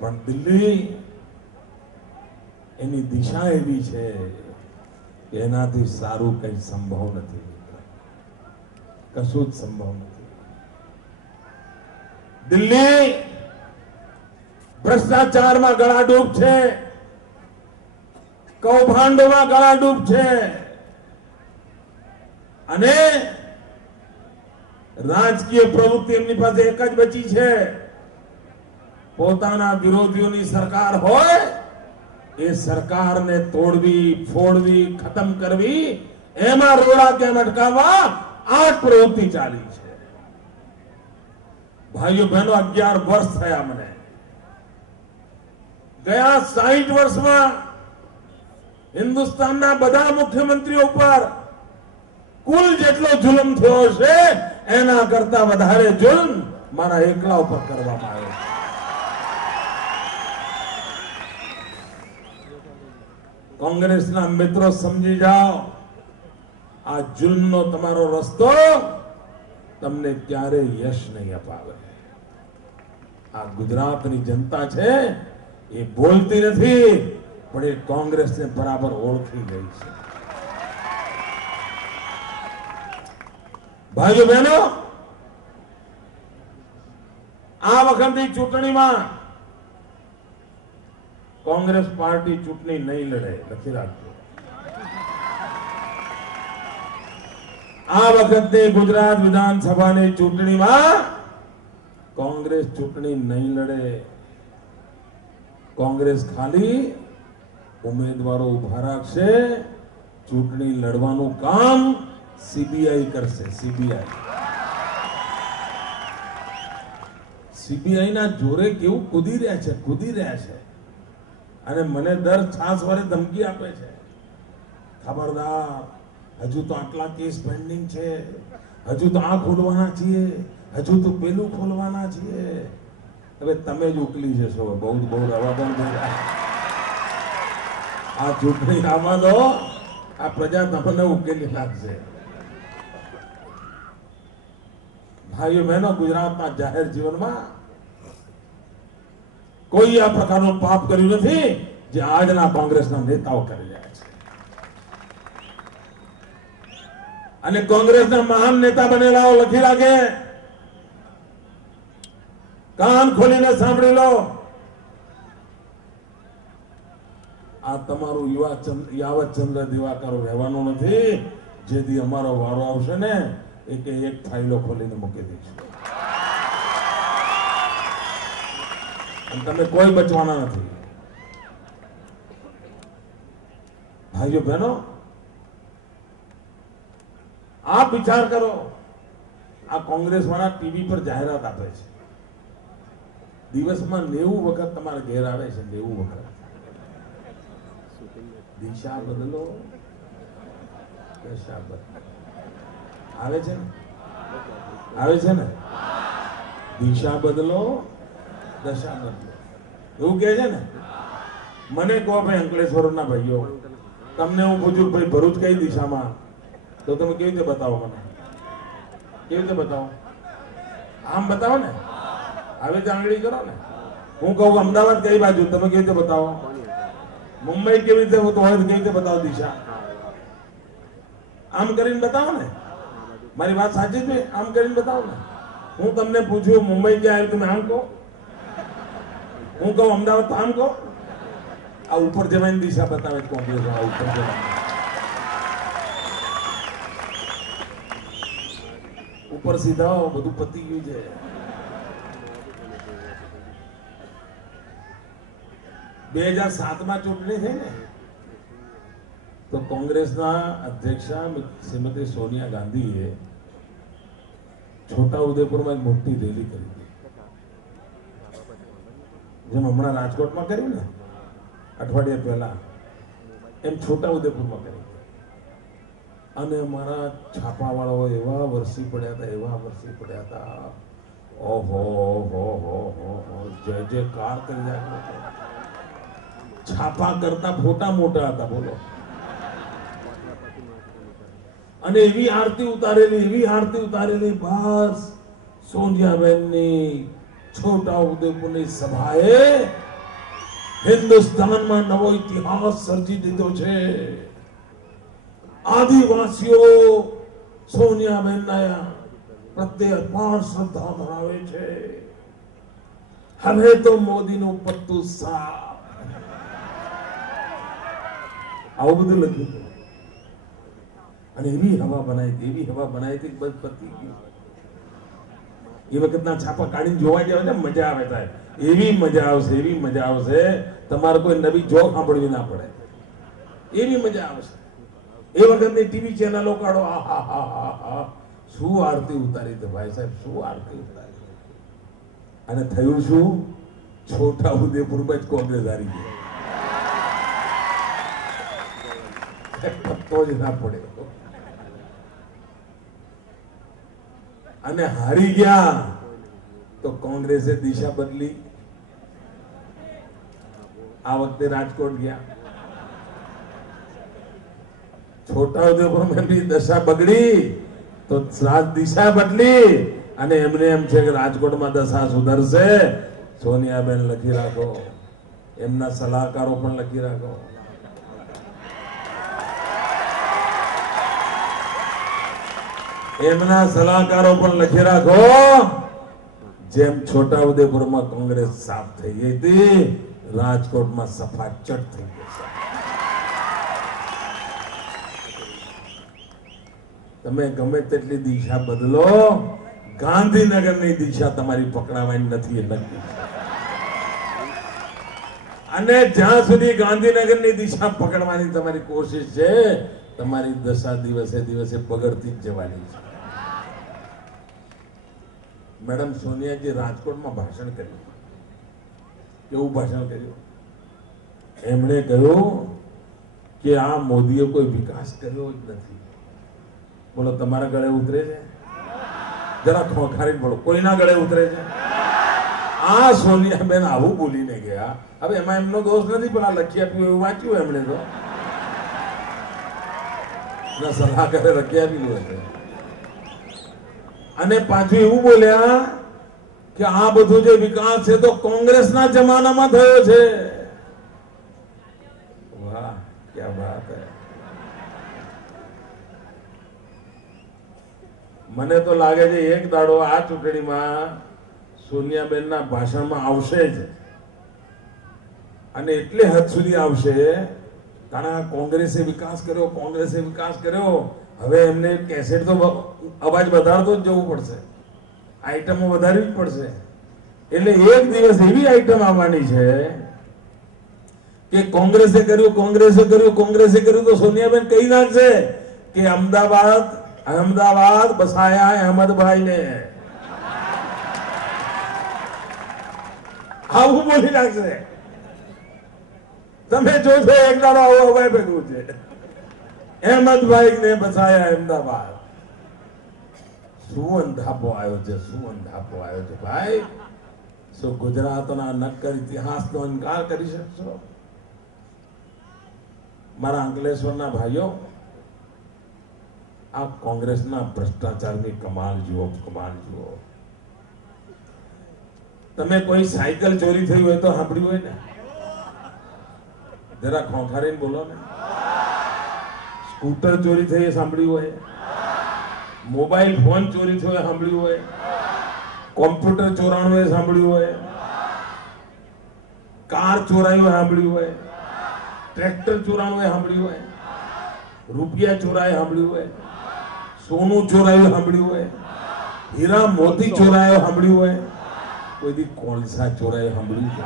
પણ દિલ્હી એની દિશા એવી છે કે એનાથી સારું કંઈ સંભવ નથી, કશું જ સંભવ નથી. દિલ્હી ભ્રષ્ટાચારમાં ગળાડૂબ છે, કૌભાંડોમાં ગળાડૂબ છે અને રાજકીય પ્રવૃત્તિ એમની પાસે એક જ બચી છે. પોતાના વિરોધીઓની સરકાર હોય, એ સરકારને તોડવી, ફોડવી, ખતમ કરવી, એમાં રોડા કેમ અટકાવવા, આ પ્રવૃત્તિ ચાલી છે. ભાઈઓ બહેનો, 11 વર્ષ થયા મને. ગયા 60 વર્ષમાં હિન્દુસ્તાનના બધા મુખ્યમંત્રીઓ પર કુલ જેટલો જુલમ થયો છે એના કરતા વધારે જુલ્મ મારા એકલા ઉપર કરવામાં આવ્યો. કોંગ્રેસના મિત્રો સમજી જાઓ, આ જુલ્મનો તમારો રસ્તો તમને ક્યારે યશ નહીં અપાવે. આ ગુજરાતની જનતા છે, એ બોલતી નથી, પણ એ કોંગ્રેસને બરાબર ઓળખી ગઈ છે. ભાઈઓ બહેનો, આ વખતની ચૂંટણીમાં કોંગ્રેસ પાર્ટી ચૂંટણી નહીં લડે, લખી રાખજો. આ વખતની ગુજરાત વિધાનસભાની ચૂંટણીમાં કોંગ્રેસ ચૂંટણી નહીં લડે. કોંગ્રેસ ખાલી ઉમેદવારો ઉભા રાખશે, ચૂંટણી લડવાનું કામ સીબીઆઈ કરશે. સીબીઆઈ ના જોરે કેવું કૂદી રહ્યા છે અને મને દર છાસવારે ધમકી આપે છે, ખબરદાર, હજુ તો આટલા કેસ પેન્ડિંગ છે, હજુ તો આ ખોલવાના છીએ, હજુ તો પેલું ખોલવાના છીએ. હવે તમે જ ઉકલી જશો. બહુ રવા દો. આ ચૂંટણી આવવા દો, આ પ્રજા તમને ઉકેલી નાખશે. ભાઈઓ બહેનો, ગુજરાતના જાહેર જીવનમાં કોઈ આ પ્રકારનું પાપ કર્યું નથી જે આજના કોંગ્રેસના નેતાઓ કરી રહ્યા છે. અને કોંગ્રેસના મહાન નેતા બનેલાઓ લખી રાખે, કાન ખોલીને સાંભળી લો. આ તમારું યાવતચંદ્ર દિવાકરો રહેવાનું નથી. જેથી અમારો વારો આવશે ને એક ફાઇલો ખોલીને મૂકી દઈશું અને તમે કોઈ બચવાના નથી. ભાઈઓ બહેનો, આપ વિચાર કરો, આ કોંગ્રેસ વાળા ટીવી પર જાહેરાત આપે છે, દિવસમાં 90 વખત તમારા ઘેર આવે છે. 90 વખત. દિશા બદલો, દશા બદલો. આવે છે ને? દિશા બદલો, દશા બદલો, એવું કે છે ને. મને કહો ભાઈ, અંકલેશ્વરના ભાઈઓ, તમને હું પૂછું ભાઈ ભરૂચ કઈ દિશામાં, તો તમે કેવી રીતે બતાવો? મને કેવી રીતે બતાવો? આમ બતાવો ને, હવે આંગળી કરો ને. હું કહું અમદાવાદ કઈ બાજુ, તમે કેવી રીતે બતાવો? મુંબઈ કેવી રીતે હોય તો કેવી રીતે બતાવો દિશા? આમ કરીને બતાવો ને. મારી વાત સાચી છે? આમ કરીને બતાવો ને. હું તમને પૂછું મુંબઈ ક્યાં આવ્યું, તમે આમ કહો. હું કહું અમદાવાદ, તો આમ કહો. આ ઉપર જવાની દિશા બતાવે કોંગ્રેસ વાળા. ઉપર જવાની, ઉપર સીધા, બધું પતી ગયું છે. બે 2007માં ચૂંટણી થઈ ને, તો કોંગ્રેસના અધ્યક્ષા શ્રીમતી સોનિયા ગાંધીએ છોટા ઉદેપુરમાં એક મોટી રેલી કરી હતી, જેમ હમણાં રાજકોટમાં કર્યું ને અઠવાડિયા પહેલા, એમ છોટા ઉદેપુરમાં કરી. અને અમારા છાપાવાળાઓ એવા વરસી પડ્યા હતા, ઓહો હો હો હો, જય કાર કરી રહ્યા. છાપા કરતા ફોટા મોટા હતા, બોલો. અને એવી આરતી ઉતારેલી, બસ સોનિયાબેનની છોટા ઉદેપુરની સભાએ હિન્દુસ્તાનમાં નવો ઇતિહાસ સર્જી દીધો છે. આદિવાસીઓ સોનિયાબેનના પ્રત્યે અપાર શ્રદ્ધા ધરાવે છે. હવે તો મોદીનું પત્તું સાફ. આવું બધું લખ્યું. અને એવી હવા બનાવી હતી, બસ પતી ગયું. એ વખતના છાપા કાઢીને જોવા જાય ને મજા આવે થાય. એવી મજા આવશે, તમારે કોઈ નવી જોક સાંભળવી ના પડે, એવી મજા આવશે. એ વખતની ટીવી ચેનલો કાઢો, આહા, શું આરતી ઉતારી તો ભાઈ સાહેબ, શું આરતી ઉતારી. અને થયું શું? છોટા ઉદેપુરમાં જ કોંગ્રેસ હારી ગઈ. પત્તો જ ના પડે. અને હારી ગયા તો કોંગ્રેસે દિશા બદલી. આ વખતે રાજકોટ ગયા, છોટાઉદેપુરમાં એમની દશા બગડી તો દિશા બદલી. અને એમને એમ છે કે રાજકોટમાં દશા સુધરશે. સોનિયાબેન લખી રાખો, એમના સલાહકારો પણ લખી રાખો. જેમ છોટાઉદેપુરમાં કોંગ્રેસ સાફ થઈ ગઈ હતી, રાજકોટમાં સફાચટ થઈ ગઈ છે. તમે ગમે તેટલી દિશા બદલો, ગાંધીનગરની દિશા તમારી પકડાવાની નથી, એ નક્કી છે. અને જ્યાં સુધી ગાંધીનગરની દિશા પકડવાની તમારી કોશિશ છે, તમારી દશા દિવસે દિવસે બગડતી જ જવાની છે. મેડમ સોનિયાજી રાજકોટમાં ભાષણ કર્યું. કેવું ભાષણ કર્યું? એમણે કહ્યું કે આ મોદીએ કોઈ વિકાસ કર્યો જ નથી. બોલો, તમારા ગળે ઉતરે છે? જરા ખોખારીને બોલો, કોઈના ગળે ઉતરે છે? આ સોનિયાબેન આવું બોલીને ગયા. હવે એમાં એમનો દોષ નથી, પણ આ લખી આપ્યું એવું વાંચ્યું એમણે તો સલાહકારે લખી આપેલું હશે. અને પાછું એવું બોલ્યા કે આ બધું જે વિકાસ છે તો કોંગ્રેસના જમાનામાં થયો છે. વાહ, ક્યા વાત હૈ. મને તો લાગે છે એક દાડો આ ચૂંટણીમાં સોનિયાબેનના ભાષણમાં આવશે જ, અને એટલે હદ સુધી આવશે કારણ કોંગ્રેસે વિકાસ કર્યો, કોંગ્રેસે વિકાસ કર્યો. હવે એમને કેસેટ તો અવાજ વધારતો જ જવું પડશે, આઈટમો વધારવી જ પડશે. એટલે એક દિવસ એવી આઈટમ આવવાની છે કે કોંગ્રેસે કર્યું, કોંગ્રેસે કર્યું, કોંગ્રેસે કર્યું, તો સોનિયાબેન કહી નાખશે કે અમદાવાદ બસાયા અહેમદભાઈ ને. આવું બોલી નાખશે. તમે જોશો એક દાડો આવું હવે ભેગું છે. અહેમદભાઈ ને બસાયા અમદાવાદ. શું અંધાપો આવ્યો છે, શું અંધાપો આવ્યો છે ભાઈ. શું ગુજરાતના નક્કર ઇતિહાસનો ઇનકાર કરી શકશો? મારા અંકલેશ્વરના ભાઈઓ, આ કોંગ્રેસના ભ્રષ્ટાચારની કમાલ જુઓ, કમાલ જુઓ. તમે કોઈ સાયકલ ચોરી થઈ હોય તો સાંભળ્યું હોય ને? જરા ખોખારીને બોલો ને. સ્કૂટર ચોરી થઈ એ સાંભળ્યું હોય? મોબાઈલ ફોન ચોરી થયો સાંભળ્યું હોય? કોમ્પ્યુટર ચોરાણું એ સાંભળ્યું હોય? કાર ચોરાયું સાંભળ્યું હોય? ટ્રેક્ટર ચોરાણું એ સાંભળ્યું હોય? રૂપિયા ચોરાય સાંભળ્યું હોય? સોનું ચોરાયું સાંભળ્યું હોય? હીરા મોતી ચોરાયો સાંભળ્યું હોય? કોઈ દી કોલસા ચોરાય સાંભળ્યું છે?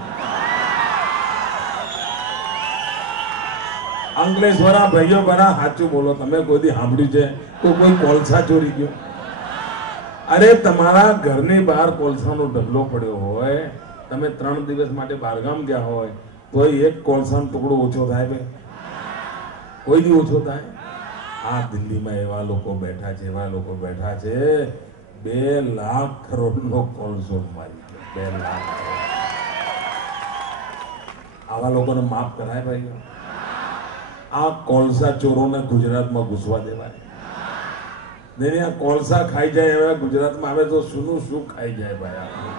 અંકલેશ્વરા ભાઈઓ બના સાચું બોલો, તમે કોઈ દી સાંભળ્યું છે તો કોઈ કોલસા ચોરી ગયો? અરે તમારા ઘરની બહાર કોલસાનો ઢગલો પડ્યો હોય, તમે 3 દિવસ માટે બહારગામ ગયા હોય તો એક કોલસાનો ટુકડો ઓછો થાય ભાઈ? કોઈ દી ઓછો થાય? આ દિલ્હીમાં એવા લોકો બેઠા છે, એવા લોકો બેઠા છે, 2 લાખ કરોડનો કોલસો મારી ગયો. 2 લાખ કરોડ. આવા લોકોને માફ કરાય ભાઈ? આ કોલસા ચોરોને ગુજરાતમાં ઘૂસવા દેવાય નહીં. આ કોલસા ખાઈ જાય એવા ગુજરાતમાં આવે તો શું ખાઈ જાય ભાઈ?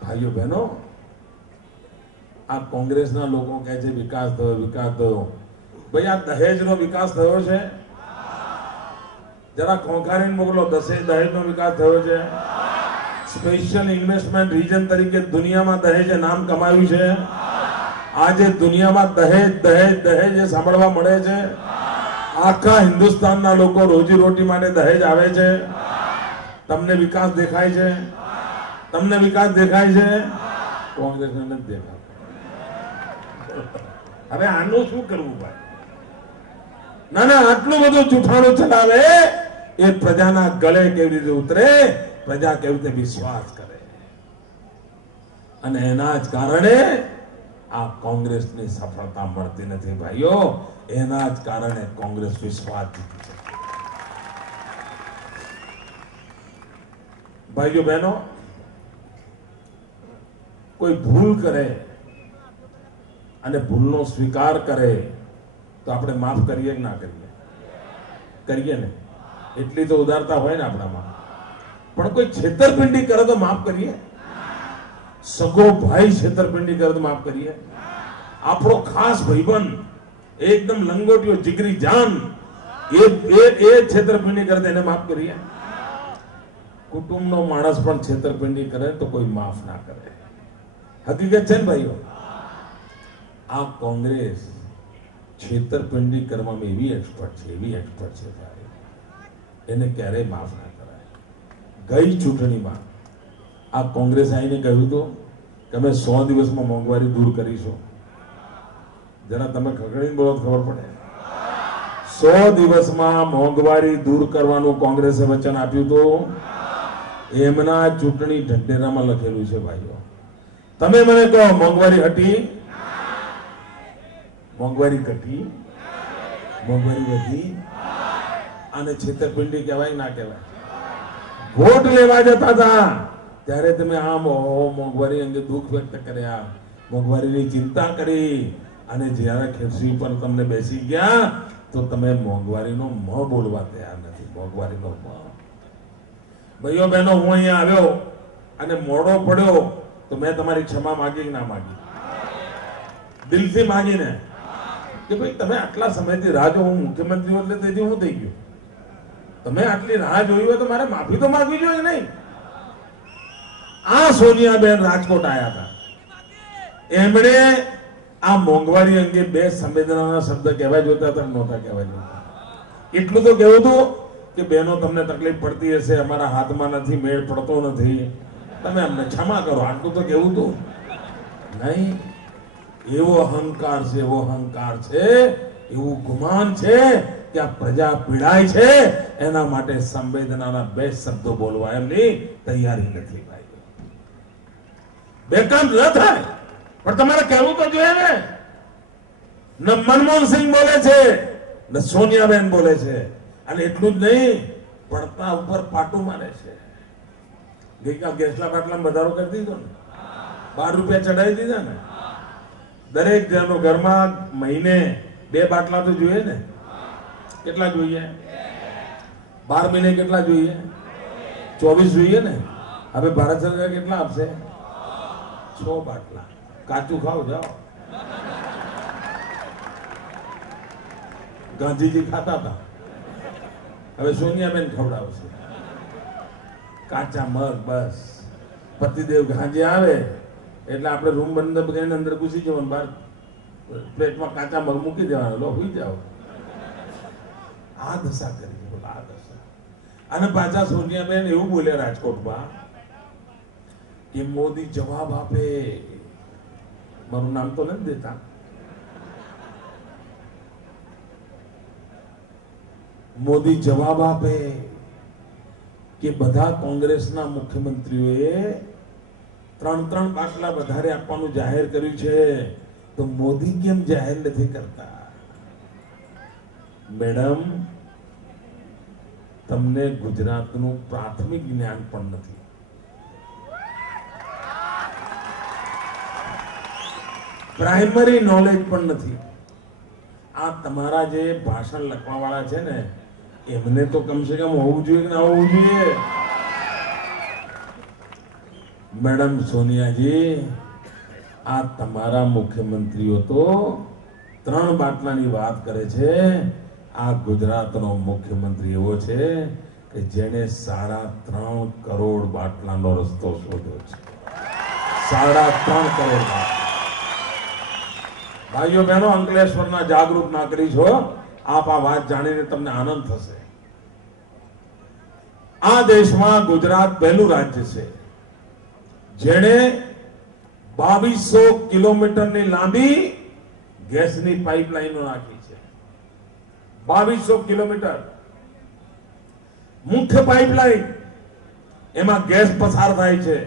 ભાઈઓ બહેનો, આ કોંગ્રેસના લોકો કહે છે વિકાસ થયો, વિકાસ થયો. ભાઈ આ દહેજનો વિકાસ થયો છે? જરા ખોખારીને મોકલો. દહેજનો વિકાસ થયો છે? સ્પેશિયલ ઇન્વેસ્ટમેન્ટ રીજન તરીકે દુનિયામાં દહેજે નામ કમાયું છે. આજે દુનિયામાં દહેજ દહેજ દહેજ સાંભળવા મળે છે. આખા હિન્દુસ્તાનના લોકો રોજી રોટી માટે દહેજ આવે છે. તમને વિકાસ દેખાય છે? તમને વિકાસ દેખાય છે? કોંગ્રેસને નથી દેખાતો. હવે આનું શું કરવું ભાઈ? ના, આટલું બધું જૂઠાણું ચલાવે એ પ્રજાના ગળે કેવી રીતે ઉતરે, પ્રજા કેવી રીતે વિશ્વાસ કરે? અને એના જ કારણે આ કોંગ્રેસની સફળતા મળતી નથી ભાઈઓ. એના જ કારણે કોંગ્રેસ વિશ્વાસ જીતી છે. ભાઈઓ બહેનો, કોઈ ભૂલ કરે અને ભૂલનો સ્વીકાર કરે તો આપણે માફ કરીએ કે ના કરીએ? કરીએ ને. એટલી તો ઉદારતા હોય ને આપણામાં. પણ કોઈ છેતરપિંડી કરે તો માફ કરીએ? સગો ભાઈ છેતરપિંડી કરે તો માફ કરીએ? આપણો ખાસ ભાઈબંધ એકદમ લંગોટીઓ જીગરી જાન એ છેતરપિંડી કરે તો એને માફ કરીએ? કુટુંબનો માણસ પણ છેતરપિંડી કરે તો કોઈ માફ ના કરે. હકીકત છે ને ભાઈઓ. આ કોંગ્રેસ છેતરપિંડી કરવામાં એવી એક્સપર્ટ છે ભાઈ, એને ક્યારેય માફ ના કરાય. ગઈ ચૂંટણીમાં આ કોંગ્રેસ આવીને કહ્યું હતું કે અમે 100 દિવસમાં મોંઘવારી દૂર કરીશું. જરા તમે ખગડીને બોલો ખબર પડે. 100 દિવસમાં મોંઘવારી દૂર કરવાનું કોંગ્રેસે વચન આપ્યું હતું. એમના ચૂંટણી ઢંઢેરામાં લખેલું છે ભાઈઓ. તમે મને કહો મોંઘવારી હટી, મોંઘવારી ઘટી, મોંઘવારી વધી? આને છેતરપિંડી કહેવાય ના કહેવાય? વોટ લેવા જતા હતા ત્યારે તમે આમ મોંઘવારી અંગે દુઃખ વ્યક્ત કર્યા, મોંઘવારીની ચિંતા કરી, અને જ્યારે ખુરશી પર તમને બેસી ગયા તો તમે મોંઘવારીનો મ બોલવા તૈયાર નથી. મોંઘવારીનો મ. ભાઈઓ બહેનો, હું અહીંયા આવ્યો અને મોડો પડ્યો તો મેં તમારી ક્ષમા માગી કે ના માગી? દિલથી માગીને કે ભાઈ તમે આટલા સમયથી રાહ જો, હું મુખ્યમંત્રી એટલે તેથી હું થઈ ગયું. તમે આટલી રાહ જોઈ હોય તો મારે માફી તો માંગવી જોઈએ નહીં. આ સોનિયાબેન રાજકોટ આવ્યા હતા, એમણે આ મોંઘવારી અંગે 2 સંવેદનાના શબ્દ કહેવા જોતા હતા, નહોતા કહેવા જોતા. એટલું તો કહેવું હતું કે બહેનો તમને તકલીફ પડતી હશે, અમારા હાથમાં નથી, મેળ પડતો નથી, તમે અમને ક્ષમા કરો, આટલું તો કહેવું હતું. નહીં, એવો અહંકાર છે, એવો અહંકાર છે, એવું ગુમાન છે કે આ પ્રજા પીડાય છે, એના માટે સંવેદનાના 2 શબ્દો બોલવા એમની તૈયારી નથી. ભાઈ બેકામ ન થાય, પણ તમારે કહેવું તો જોઈએ ને. ન મનમોહનસિંહ બોલે છે, ન સોનિયાબેન બોલે છે, અને એટલું જ નહીં, પડતા ઉપર પાટું મારે છે. ગઈકાલ ગેસના બાટલામાં વધારો કરી દીધો ને, 12 રૂપિયા ચડાવી દીધા ને. દરેક જણનો ઘરમાં મહિને 2 બાટલા તો જોઈએ ને. કેટલા જોઈએ? 12 મહિને કેટલા જોઈએ? 24 જોઈએ ને. હવે ભારત સરકાર કેટલા આપશે? 6 બાટલા. કાચું ખાઓ, જાઓ. ગાંધીજી ખાતા હતા, હવે સોનિયાબેન ખવડાવશે. કાચા મગ. બસ પતિદેવ ગાંજે આવે એટલે આપણે રૂમ બંધ કરીને અંદર ઘૂસી જવાનું, બહાર પ્લેટમાં કાચા મગ મૂકી દેવાનો, લો હોઈ જાઓ. આ દશા કરી, બોલો આ દશા. અને પાછા સોનિયાબેન એવું બોલ્યા રાજકોટમાં કે મોદી જવાબ આપે. મારું નામ તો નથી દેતા. મોદી જવાબ આપે કે બધા કોંગ્રેસના મુખ્યમંત્રીઓએ 3 બાટલા વધારે આપવાનું જાહેર કર્યું છે, તો મોદી કેમ જાહેર નથી કરતા? મેડમ, તમને ગુજરાતનું પ્રાથમિક જ્ઞાન પણ નથી. પ્રાઇમરી નોલેજ પણ નથી. આ તમારા જે ભાષણ લખવા વાળા છે ને, એમને તો કમસે કમ હોવું જોઈએ કે ના હોવું જોઈએ? મેડમ સોનિયાજી, આ તમારા મુખ્યમંત્રીઓ તો 3 બાટલાની વાત કરે છે. આ ગુજરાતનો મુખ્યમંત્રી એવો છે કે જેને 3.5 કરોડ બાટલાનો રસ્તો શોધ્યો છે. 3.5 કરોડ. ભાઈઓ બહેનો, અંકલેશ્વરના જાગૃત નાગરિક છો, આપ આ વાત જાણીને તમને આનંદ થશે. આ દેશમાં ગુજરાત પહેલું રાજ્ય છે જેણે 2200 કિલોમીટરની લાંબી ગેસની પાઇપલાઇનો નાખી છે. 2200 કિલોમીટર મુખ્ય પાઇપલાઇન, એમાં ગેસ પસાર થાય છે,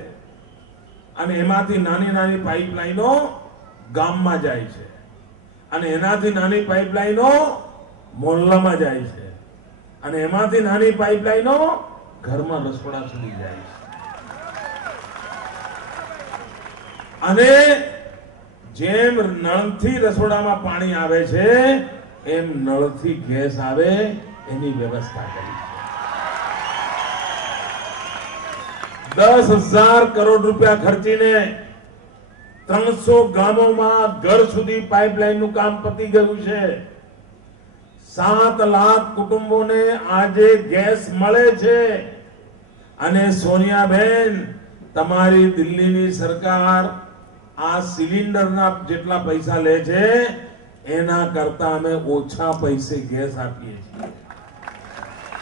અને એમાંથી નાની નાની પાઇપલાઇનો ગામમાં જાય છે, અને એનાથી નાની પાઇપલાઇનો મોહલ્લામાં જાય છે, અને એમાંથી નાની પાઇપલાઇનો ઘરમાં રસોડા સુધી જાય છે. અને જેમ નળથી રસોડામાં પાણી આવે છે, એમ નળથી ગેસ આવે એની વ્યવસ્થા કરી છે. 10,000 કરોડ રૂપિયા ખર્ચીને 300 ગામોમાં ઘર સુધી પાઇપલાઇનનું કામ પતી ગયું છે. 7 લાખ કુટુંબોને આજે ગેસ મળે છે. અને સોનિયાબેન, તમારી દિલ્હીની સરકાર આ સિલિન્ડરના જેટલા પૈસા લે છે એના કરતા અમે ઓછા પૈસે ગેસ આપીએ છીએ.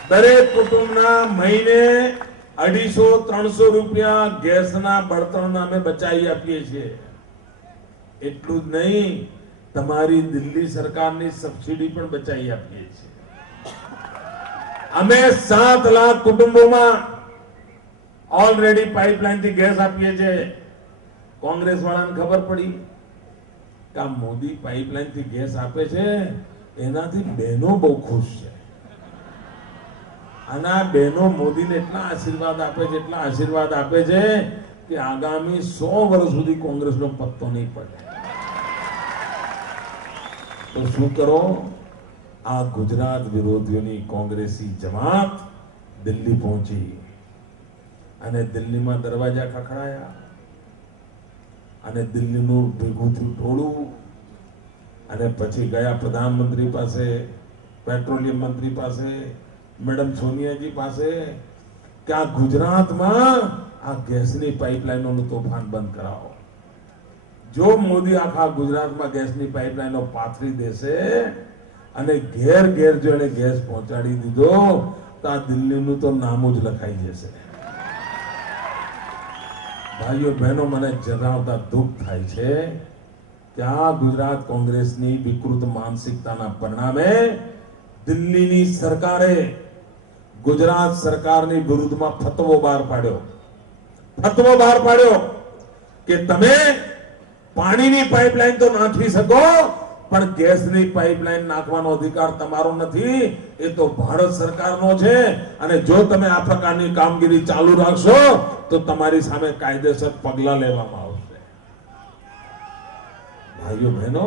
દરેક કુટુંબના મહિને 250-300 રૂપિયા ગેસના બળતણના અમે બચાવી આપીએ છીએ. એટલું જ નહીં, તમારી દિલ્હી સરકારની સબસિડી પણ બચાવી આપીએ છીએ. અમે 7 લાખ કુટુંબોમાં ઓલરેડી પાઇપલાઇન થી ગેસ આપીએ છીએ. કોંગ્રેસ વાળાને ખબર પડી કે આ મોદી પાઇપલાઇન થી ગેસ આપે છે, એનાથી બહેનો બહુ ખુશ છે. અને આ બહેનો મોદીને એટલા આશીર્વાદ આપે છે કે આગામી 100 વર્ષ સુધી કોંગ્રેસનો પત્તો નહીં પડે. તો શું કરો? આ ગુજરાત વિરોધીઓની કોંગ્રેસી જમાત દિલ્હી પહોંચી અને દિલ્હીમાં દરવાજા ખખડાયા અને દિલ્હીનું ભેગું થયું ટોળું અને પછી ગયા પ્રધાનમંત્રી પાસે, પેટ્રોલિયમ મંત્રી પાસે, મેડમ સોનિયાજી પાસે કે આ ગુજરાતમાં આ ગેસની પાઇપલાઇનોનું તોફાન બંધ કરાવો. જો મોદી આખા ગુજરાતમાં ગેસની પાઇપલાઇનો પાથરી દેશે અને ઘેર ઘેર જો એને ગેસ પહોંચાડી દીધો તો આ દિલ્હીનું તો નામ જ લખાઈ જશે. ભાઈઓ બહેનો, મને જણાવતા દુઃખ થાય છે કે આ ગુજરાત કોંગ્રેસની વિકૃત માનસિકતાના પરિણામે દિલ્હીની સરકારે ગુજરાત સરકારની વિરુદ્ધમાં ફતવો બહાર પાડ્યો કે તમે પાણીની પાઇપલાઇન તો નાખી શકો પણ ગેસની પાઇપલાઇન નાખવાનો અધિકાર તમારો નથી, એ તો ભારત સરકારનો છે. અને જો તમે આ પ્રકારની કામગીરી ચાલુ રાખશો તો તમારી સામે કાયદેસર પગલાં લેવામાં આવશે. ભાઈઓ બહેનો,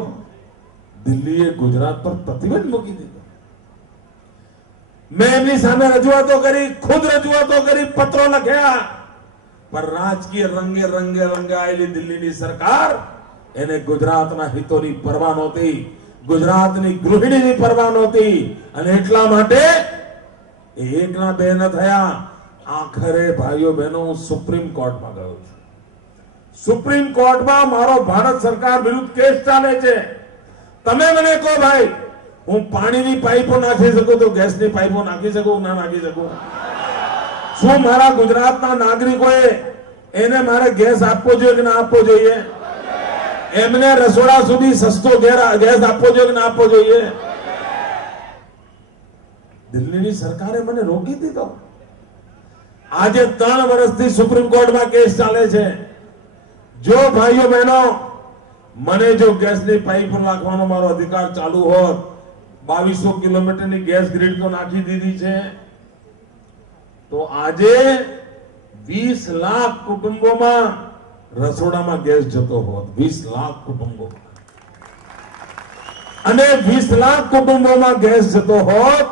દિલ્હીએ ગુજરાત પર પ્રતિબંધ મૂકી દીધો. મેં એમની સામે રજૂઆતો કરી, ખુદ રજૂઆતો કરી, પત્રો લખ્યા, પણ રાજકીય રંગે રંગાયેલી દિલ્હીની સરકાર એને ગુજરાતના હિતોની પરવા નહોતી, ગુજરાતની ગૃહિણીની પરવા નહોતી. અને એટલા માટે એકના બે ન થયા, આખરે ભાઈઓ બહેનો હું સુપ્રીમ કોર્ટમાં ગયો છું. સુપ્રીમ કોર્ટમાં મારો ભારત સરકાર વિરુદ્ધ કેસ ચાલે છે. તમે મને કહો ભાઈ, હું પાણીની પાઇપો નાખી શકું તો ગેસની પાઇપો નાખી શકું ના નાખી શકું? શું મારા ગુજરાતના નાગરિકોએ એને મારે ગેસ આપવો જોઈએ કે ના આપવો જોઈએ? એમને રસોડા સુધી સસ્તો ગેસ આપવો જોઈએ કે ના આપવો જોઈએ? દિલ્હીની સરકારે મને રોકી દીધો. આજે 3 વર્ષથી સુપ્રીમ કોર્ટમાં કેસ ચાલે છે. જો ભાઈઓ બહેનો, મને જો ગેસની પાઇપ નાખવાનો મારો અધિકાર ચાલુ હોત, 2200 કિલોમીટરની ગેસ ગ્રીડ તો નાખી દીધી છે, તો આજે 20 લાખ કુટુંબોમાં રસોડામાં ગેસ જતો હોત. 20 લાખ કુટુંબો, અને 20 લાખ કુટુંબોમાં ગેસ જતો હોત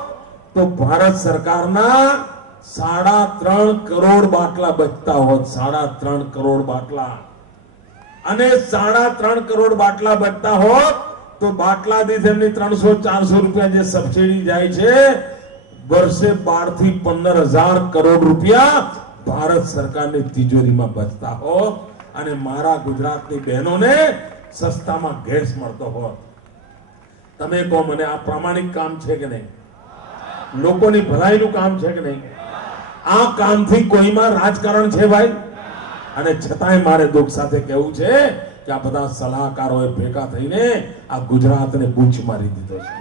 તો ભારત સરકારના 3.5 કરોડ બાટલા બચતા હોત. 3.5 કરોડ બાટલા, અને 3.5 કરોડ બાટલા બચતા હોત તો બાટલા દીઠ એમની 300-400 રૂપિયા જે સબસિડી જાય છે, વર્ષે 12 થી 15,000 કરોડ રૂપિયા ભારત સરકારની તિજોરીમાં બચતા હોત અને મારા ગુજરાતની બહેનોને સસ્તામાં ગેસ મળતો હોત. તમે કહો મને, આ પ્રામાણિક કામ છે કે નહીં? લોકોની ભલાઈનું કામ છે કે નહીં? આ કામથી કોઈમાં રાજકારણ છે ભાઈ? અને છતાંય મારે દુઃખ સાથે કહેવું છે કે આ બધા સલાહકારોએ ભેગા થઈને આ ગુજરાતને બૂચ મારી દીધો છે.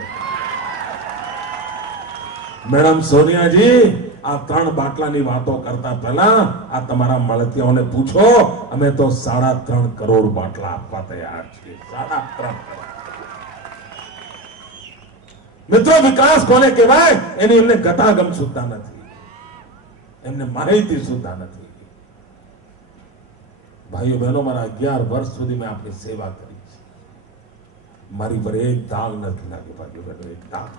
મેડમ સોનિયાજી, આ 3 બાટલાની વાતો કરતા પહેલા આ તમારા મળતિયાઓને પૂછો, અમે તો 3.5 કરોડ બાટલા આપવા તૈયાર છીએ. 3.5 કરોડ. મિત્રો, વિકાસ કોને કહેવાય એની એમને ગતાગમ સુદ્ધા નથી, એમને માહિતી સુદ્ધા નથી. ભાઈઓ બહેનો, મારા 11 વર્ષ સુધી મેં આપની સેવા કરી છે. મારી પર એક દાગ નથી લાગ્યો ભાઈઓ બહેનો, એક દાગ.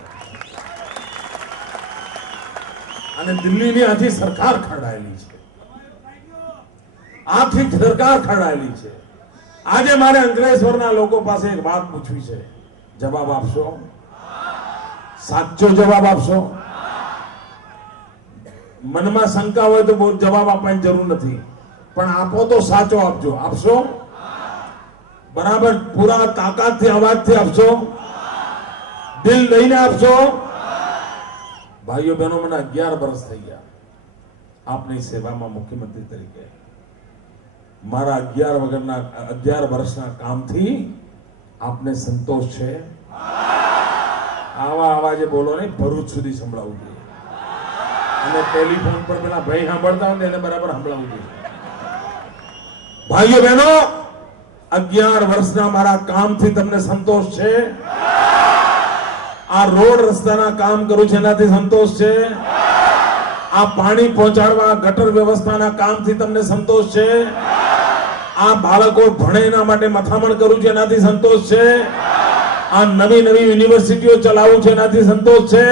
અને દિલ્હીની આખી સરકાર ખરડાયેલી છે, આખી સરકાર ખરડાયેલી છે. આજે મારે અંકલેશ્વરના લોકો પાસે એક વાત પૂછવી છે, જવાબ આપશો? સાચો જવાબ આપશો? મનમાં શંકા હોય તો જવાબ આપવાની જરૂર નથી, પણ આપો તો સાચો આપજો. આપશો? બરાબર પૂરા તાકાતથી અવાજથી આપશો? દિલ દઈને આપશો? ભાઈઓ બહેનો, મને 11 વર્ષ થઈ ગયા આપની સેવામાં મુખ્યમંત્રી તરીકે. મારા 11 વર્ષના કામથી આપને સંતોષ છે? આવા અવાજે બોલો ને, ભરૂચ સુધી સંભળાવવું જોઈએ. અને ટેલિફોન પર પેલા ભાઈ સાંભળતા હોય એને બરાબર સંભળાવવું જોઈએ. ભાઈઓ બહેનો, 11 વર્ષના મારા કામથી તમને સંતોષ છે? આ રોડ રસ્તાના કામ કરું છે એનાથી સંતોષ છે? આ પાણી પહોંચાડવા ગટર વ્યવસ્થાના કામથી તમને સંતોષ છે? આ બાળકો ભણે એના માટે મથામણ કરું છે એનાથી સંતોષ છે? આ નવી યુનિવર્સિટીઓ ચલાવું છે એનાથી સંતોષ છે?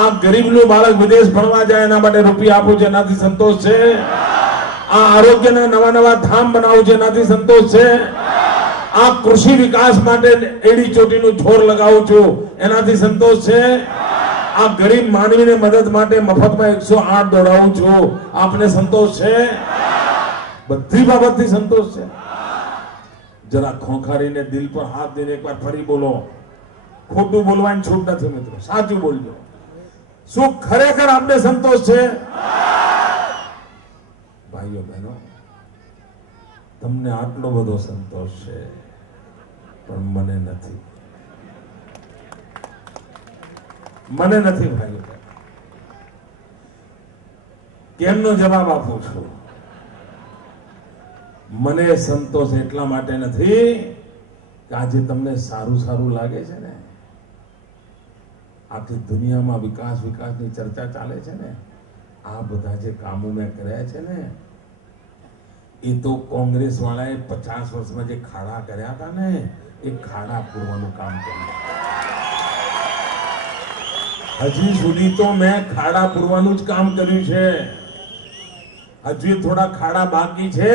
આ ગરીબનું બાળક વિદેશ ભણવા જાય એના માટે રૂપિયા આપું છે એનાથી સંતોષ છે? આ આરોગ્યના નવા ધામ બનાવું છે એનાથી સંતોષ છે? આ કૃષિ વિકાસ માટે એડી ચોટીનું જોર લગાવું છું એનાથી સંતોષ છે? આ ગરીબ માનવીને મદદ માટે મફતમાં 108 દોડાવું છું, આપને સંતોષ છે? બધી બાબતથી સંતોષ છે? જરા ખોખારીને દિલ પર હાથ દઈને એકવાર ફરી બોલો. ખોટું બોલવાની છૂટ નથી મિત્રો, સાચું બોલજો. શું ખરેખર આપને સંતોષ છે? ભાઈઓ બહેનો, તમને આટલો બધો સંતોષ છે પણ મને નથી. ભાઈઓ, કેમનો જવાબ આપું છું? મને સંતોષ એટલા માટે નથી કે આજે તમને સારું લાગે છે ને. આખી દુનિયામાં વિકાસની ચર્ચા ચાલે છે ને. આ બધા જે કામો મેં કર્યા છે ને, એ તો કોંગ્રેસ વાળાએ 50 વર્ષમાં જે ખાડા કર્યા હતા ને, એ ખાડા પૂરવાનું કામ કર્યું. હજી સુધી તો મેં ખાડા પૂરવાનું જ કામ કર્યું છે. હજી થોડા ખાડા બાકી છે,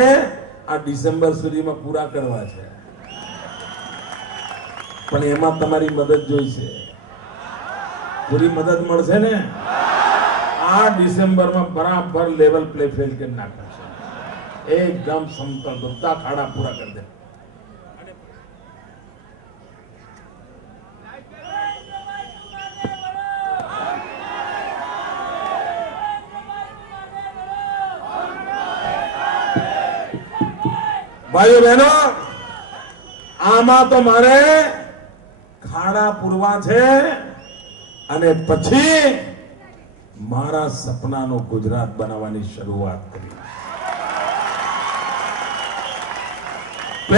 આ ડિસેમ્બર સુધીમાં પૂરા કરવા છે. પણ એમાં તમારી મદદ જોઈશે. પૂરી મદદ મળશે ને? આ ડિસેમ્બરમાં બરાબર લેવલ પ્લે ફિલ્ડ કરી નાખશે. એકદમ સમતલ બધા ખાડા પૂરા કરી દે. ભાઈઓ બહેનો, આમાં તો મારે ખાડા પૂરવા છે અને પછી મારા સપનાનો ગુજરાત બનાવવાની શરૂઆત કરી.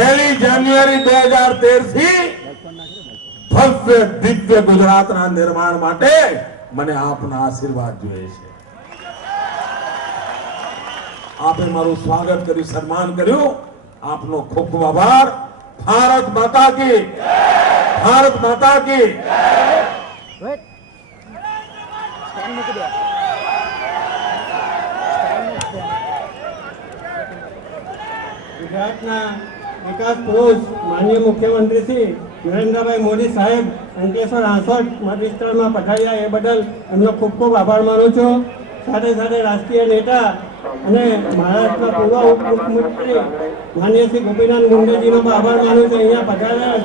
1 જાન્યુઆરી 2013 થી ભવ્ય દિવ્ય ગુજરાતના નિર્માણ માટે મને આપના આશીર્વાદ જોઈએ છે. આપે મારું સ્વાગત કર્યું, સન્માન કર્યું, આપનો ખૂબ ખૂબ આભાર. ભારત માતા કી જય! ભારત માતા કી જય! ગુજરાતના વિકાસ પુરુષ માનનીય મુખ્યમંત્રી શ્રી નરેન્દ્રભાઈ મોદી સાહેબ અંકલેશ્વર આસોટ મત વિસ્તારમાં પધાર્યા, એ બદલ એમનો ખૂબ ખૂબ આભાર માનું છું. સાથે સાથે રાજકીય નેતા અને મહારાષ્ટ્રના પૂર્વ ઉપમુખ્યમંત્રી માનનીય શ્રી ગોપીનાથ મુંડેજીનો પણ આભાર માનું છું. અહીંયા પધાર્યા